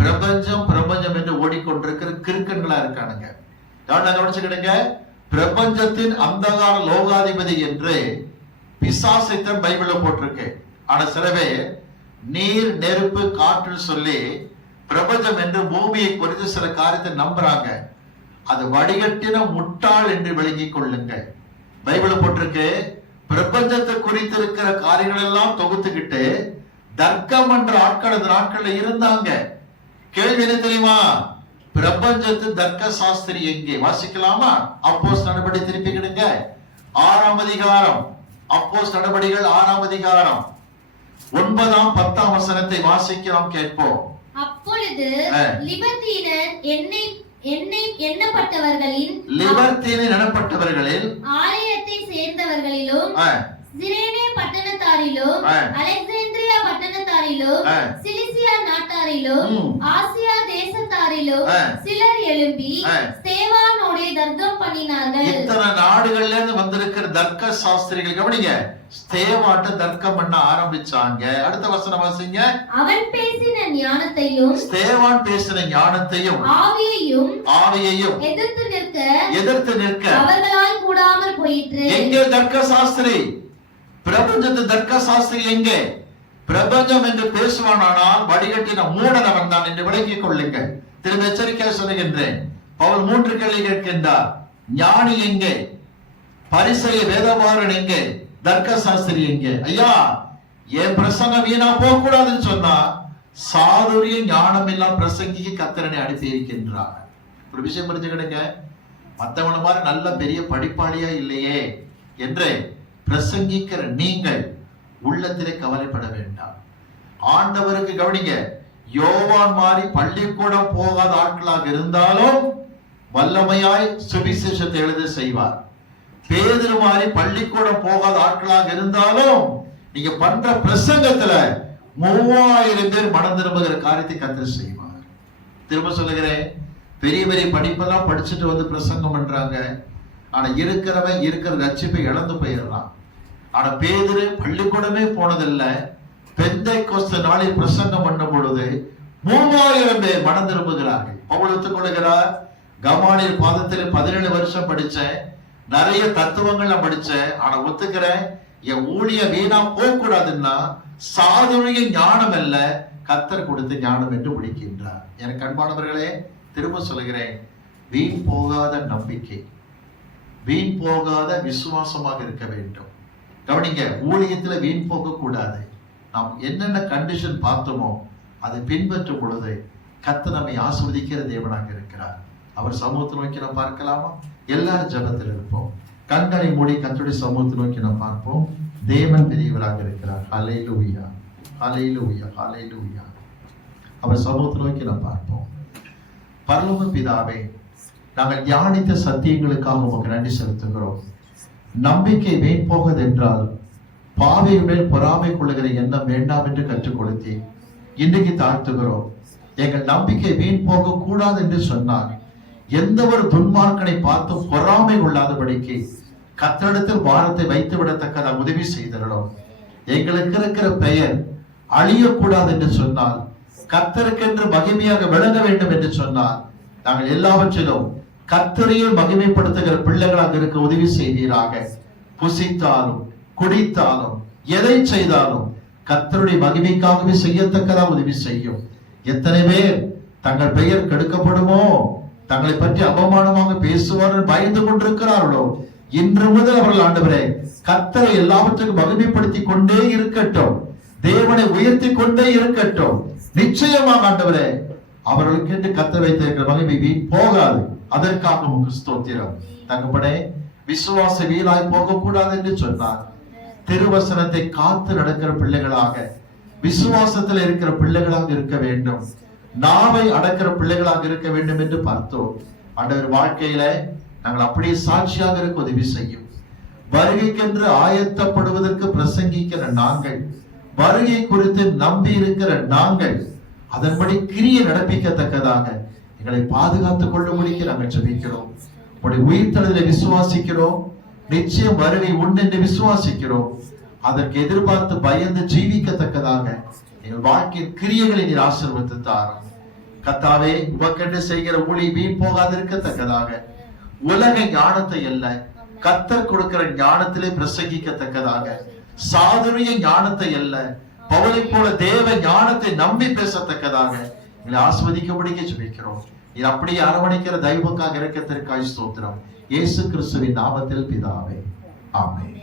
பிரபஞ்சம் என்று ஓடிக்கொண்டிருக்கிற கிறுக்கன்களா இருக்கானுங்க. கவனிச்சுக்கிடுங்க. பிரபஞ்சத்தின் அந்தகார லோகாதிபதி என்று பிசாசைத்தான் பைபிள்ல போட்டிருக்கு. ஆனா சில பேர் நீர் நெருப்பு காற்று சொல்லி பிரபஞ்சம் என்று பூமியை குறித்து சில காரியத்தை நம்புறாங்க. அது வடிகட்டின முட்டாள் என்று விளங்கிக் கொள்ளுங்கள். பைபிள் போட்டிருக்கு, பிரபஞ்சத்தை குறித்து இருக்கிற காரியங்கள் எல்லாம் தொகுத்துக்கிட்டு தர்க்கம் என்ற ஆட்கள் அந்த நாட்கள்ல இருந்தாங்க. கேள்வி என்ன தெரியுமா? பிரபஞ்சத்து தர்க்க சாஸ்திரி எங்கே? வாசிக்கலாமா? அப்போஸ்தலர் நடபடி திருப்பிக்கிடுங்க 6ஆம் அதிகாரம். அப்போஸ்தலர் நடபடிகள் 6ஆம் அதிகாரம் 9ஆம் 10ஆம் வசனத்தை வாசிக்கிறோம், கேட்போம். அப்பொழுது லிபர்த்தீனர் ஆலயத்தை சேர்ந்தவர்களிலும் சிரேனே பட்டணத்தாரிலும் அலெக்சாந்திரியா பட்டணத்தாரிலும் சிலிசியா நாட்டாரிலும் ஆசியா தேசத்தாரிலும் சிலர் எழும்பி ஸ்தேவானோட தர்க்கம் பண்ணினார்கள். இத்தனை நாடுகள்ல இருந்து வந்திருக்கிற தர்க்க சாஸ்திரிகள் கவனிங்க, ஸ்தேவாட்ட தர்க்கம் பண்ண ஆரம்பிச்சாங்க. அடுத்த வசனம் வாசிங்க. அவன் பேசின ஞானத்தையும், ஸ்தேவான் பேசின ஞானத்தையும் ஆவியையும் எதிர்த்து நிற்க அவர்களால் கூடாமல் போயிற்று. எங்கே தர்க்க சாஸ்திரி? பிரபஞ்சத்து தர்க்க சாஸ்திரி எங்கே? பிரபஞ்சம் என்று பேசுவானால் வடிகட்டின மூடன் அவன் தான் என்று விளங்கிக் கொள்ளுங்கள். திரும்ப எச்சரிக்கையாக சொல்லுகின்றேன். பவுல் 3 கேள்வி கேட்கின்றார். ஞானி எங்கே? பரிசேய வேதபாரகன் எங்கே? தர்க்க சாஸ்திரி எங்கே? ஐயா, என் பிரசங்கம் வீணா போக கூடாதுன்னு சொன்னா சாதுரிய ஞானம் எல்லாம் பிரசங்கிக்கு கர்த்தரனை அனுப்பி இருக்கின்றார். ஒரு விஷயம் புரிஞ்சுக்கிடுங்க, மற்றவன மாதிரி நல்ல பெரிய படிப்பாளியா இல்லையே என்று பிரசங்கிக்கிற நீங்கள் உள்ளத்திலே கவலைப்பட வேண்டாம். ஆண்டவருக்கு கவனிங்க, யோவான் மாதிரி பள்ளிக்கூடம் போகாத ஆட்களாக இருந்தாலும் வல்லமையாய் சுவிசேஷத்தை எழுத செய்வார். பேதுரு மாதிரி பள்ளிக்கூடம் போகாத ஆட்களாக இருந்தாலும் நீங்க பண்ற பிரசங்கத்துல 3000 பேர் மனம் திரும்புகிற காரியத்தை கர்த்தர் செய்வார். திரும்ப சொல்லுகிறேன், பெரிய பெரிய படிப்பெல்லாம் படிச்சுட்டு வந்து பிரசங்கம் பண்றாங்க. ஆனா இருக்கிற ரட்சிப்பை இழந்து போயிடலாம். ஆனா பேதுரு பள்ளிக்கூடமே போனதில்லை. பெந்தைக்கோஸ்து நாளில் பிரசங்கம் பண்ணும் பொழுது 3000 பேர் மனம் திரும்புகிறார்கள். பவுல் ஒத்துக்கொள்கிறார், கமாலியல் பாதத்தில் 17 வருஷம் படிச்சேன், நிறைய தத்துவங்கள் நான் படிச்சேன். ஆனா ஒத்துக்கிறேன், என் ஊழிய வீணா போக கூடாதுன்னா சாதுரிய ஞானம் அல்ல, கர்த்தர் கொடுத்த ஞானம் என்று முடிக்கின்றார். எனக்கு அன்பானவர்களே, திரும்ப சொல்கிறேன், வீண் போகாத நம்பிக்கை, வீண் போகாத விசுவாசமாக இருக்க வேண்டும். கவனிங்க, ஊழியத்துல வீண் போக கூடாது. நாம் என்னென்ன கண்டிஷன் பார்த்தோமோ அதை பின்பற்றும் பொழுது கர்த்தர் நம்மை ஆசீர்வதிக்கிற தேவனாக இருக்கிறார். அவர் சமூகத்தை நோக்கி நாம் பார்க்கலாமா? எல்லாரும் ஜெபத்தில் இருப்போம். கண்களை மூடி கர்த்தருடைய சமூகத்தை நோக்கி நாம் பார்ப்போம். தேவன் பெரியவராக இருக்கிறார். ஹல்லேலூயா, ஹல்லேலூயா, ஹல்லேலூயா. அவர் சமூகத்தை நோக்கி நாம் பார்ப்போம். பரலோக பிதாவே, நாங்கள் தியானித்த சத்தியங்களுக்காக உமக்கு நன்றி செலுத்துகிறோம். நம்பிக்கை வீண் போகிறது என்றால் பாவியின் மேல் பொறாமை கொள்ளுகிற எண்ணம் வேண்டாம் என்று கற்றுக் கொடுத்தேன். இன்றைக்கு தாழ்த்துகிறோம், எங்கள் நம்பிக்கை வீண் போக கூடாது என்று சொன்னார். எந்த ஒரு துன்மார்க்கனை பார்த்து பொறாமை கொள்ளாதபடிக்கு கர்த்தரிடத்தில் வாரத்தை வைத்து விடத்தக்க உதவி செய்திருக்கிறோம். எங்களுக்கு இருக்கிற பெயர் அழியக்கூடாது என்று சொன்னால், கர்த்தருக்கென்று மகிமையாக விளங்க வேண்டும் என்று சொன்னால், நாங்கள் எல்லாவற்றிலும் கர்த்தரையே மகிமைப்படுத்துகிற பிள்ளைகளாக இருக்க உதவி செய்வீராக. புசித்தாலும் குடித்தாலும் எதை செய்தாலும் கர்த்தருடைய மகிமைக்காகவே செய்யத்தக்கதா உதவி செய்யும். எத்தனை பேர் தங்கள் பெயர் கெடுக்கப்படுமோ தங்களை பற்றி அவமானமாக பேசுவார்கள் பயந்து கொண்டிருக்கிறார்களோ, இன்று முதல் அவர்கள் ஆண்டவரே கர்த்தரை எல்லாவற்றுக்கும் மகிமைப்படுத்தி கொண்டே இருக்கட்டும், தேவனை உயர்த்தி கொண்டே இருக்கட்டும். நிச்சயமாக ஆண்டவரே அவர்களுக்கு என்று கர்த்தர் வைத்திருக்கிற மகிமை வீண் போகாது. அதற்காக உங்களுக்கு ஸ்தோத்திரம். தகப்பனே, விசுவாச வீணாய் போக கூடாது என்று சொன்னார். திருவசனத்தை காத்து நடக்கிற பிள்ளைகளாக, விசுவாசத்தில் இருக்கிற பிள்ளைகளாக இருக்க வேண்டும், நாவை அடக்கிற பிள்ளைகளாக இருக்க வேண்டும் என்று பார்த்தோம். ஆண்டவர், வாழ்க்கையில நாங்கள் அப்படியே சாட்சியாக இருக்க உதவி செய்யும். வருகைக்கென்று ஆயத்தப்படுவதற்கு பிரசங்கிக்கிற நாங்கள், வருகை குறித்து நம்பி இருக்கிற நாங்கள் அதன்படி கிரியை நடப்பிக்கத்தக்கதாக எங்களை பாதுகாத்துக் கொள்ளும்படிக்கு நாங்கள் ஜெபிக்கிறோம். உடைய உயிர்த்தெழுதலை விசுவாசிக்கிறோம். நிச்சயம் வருகை உண்டு என்று விசுவாசிக்கிறோம். அதற்கு எதிர்பார்த்து பயந்து ஜீவிக்கத்தக்கதாக எங்கள் வாழ்க்கையின் கிரியைகளை நீர் ஆசீர்வதித்து தாரும். கர்த்தாவே, உமக்கென்று செய்கிற ஊழி வீண் போகாதிருக்கத்தக்கதாக, உலக ஞானத்தை அல்ல, கர்த்தர் கொடுக்கிற ஞானத்திலே பிரசங்கிக்கத்தக்கதாக, சாதுரிய ஞானத்தை அல்ல, பவுலை போல தேவ ஞானத்தை நம்பி பேசத்தக்கதாக எங்களை ஆஸ்வதிக்கும்படிக்கு ஜெபிக்கிறோம். நீர் அப்படியே அரவணைக்கிற தெய்வக்காக இரக்கத்திற்காய் ஸ்தோத்திரம். இயேசு கிறிஸ்துவின் நாமத்தில் பிதாவே, ஆமென்.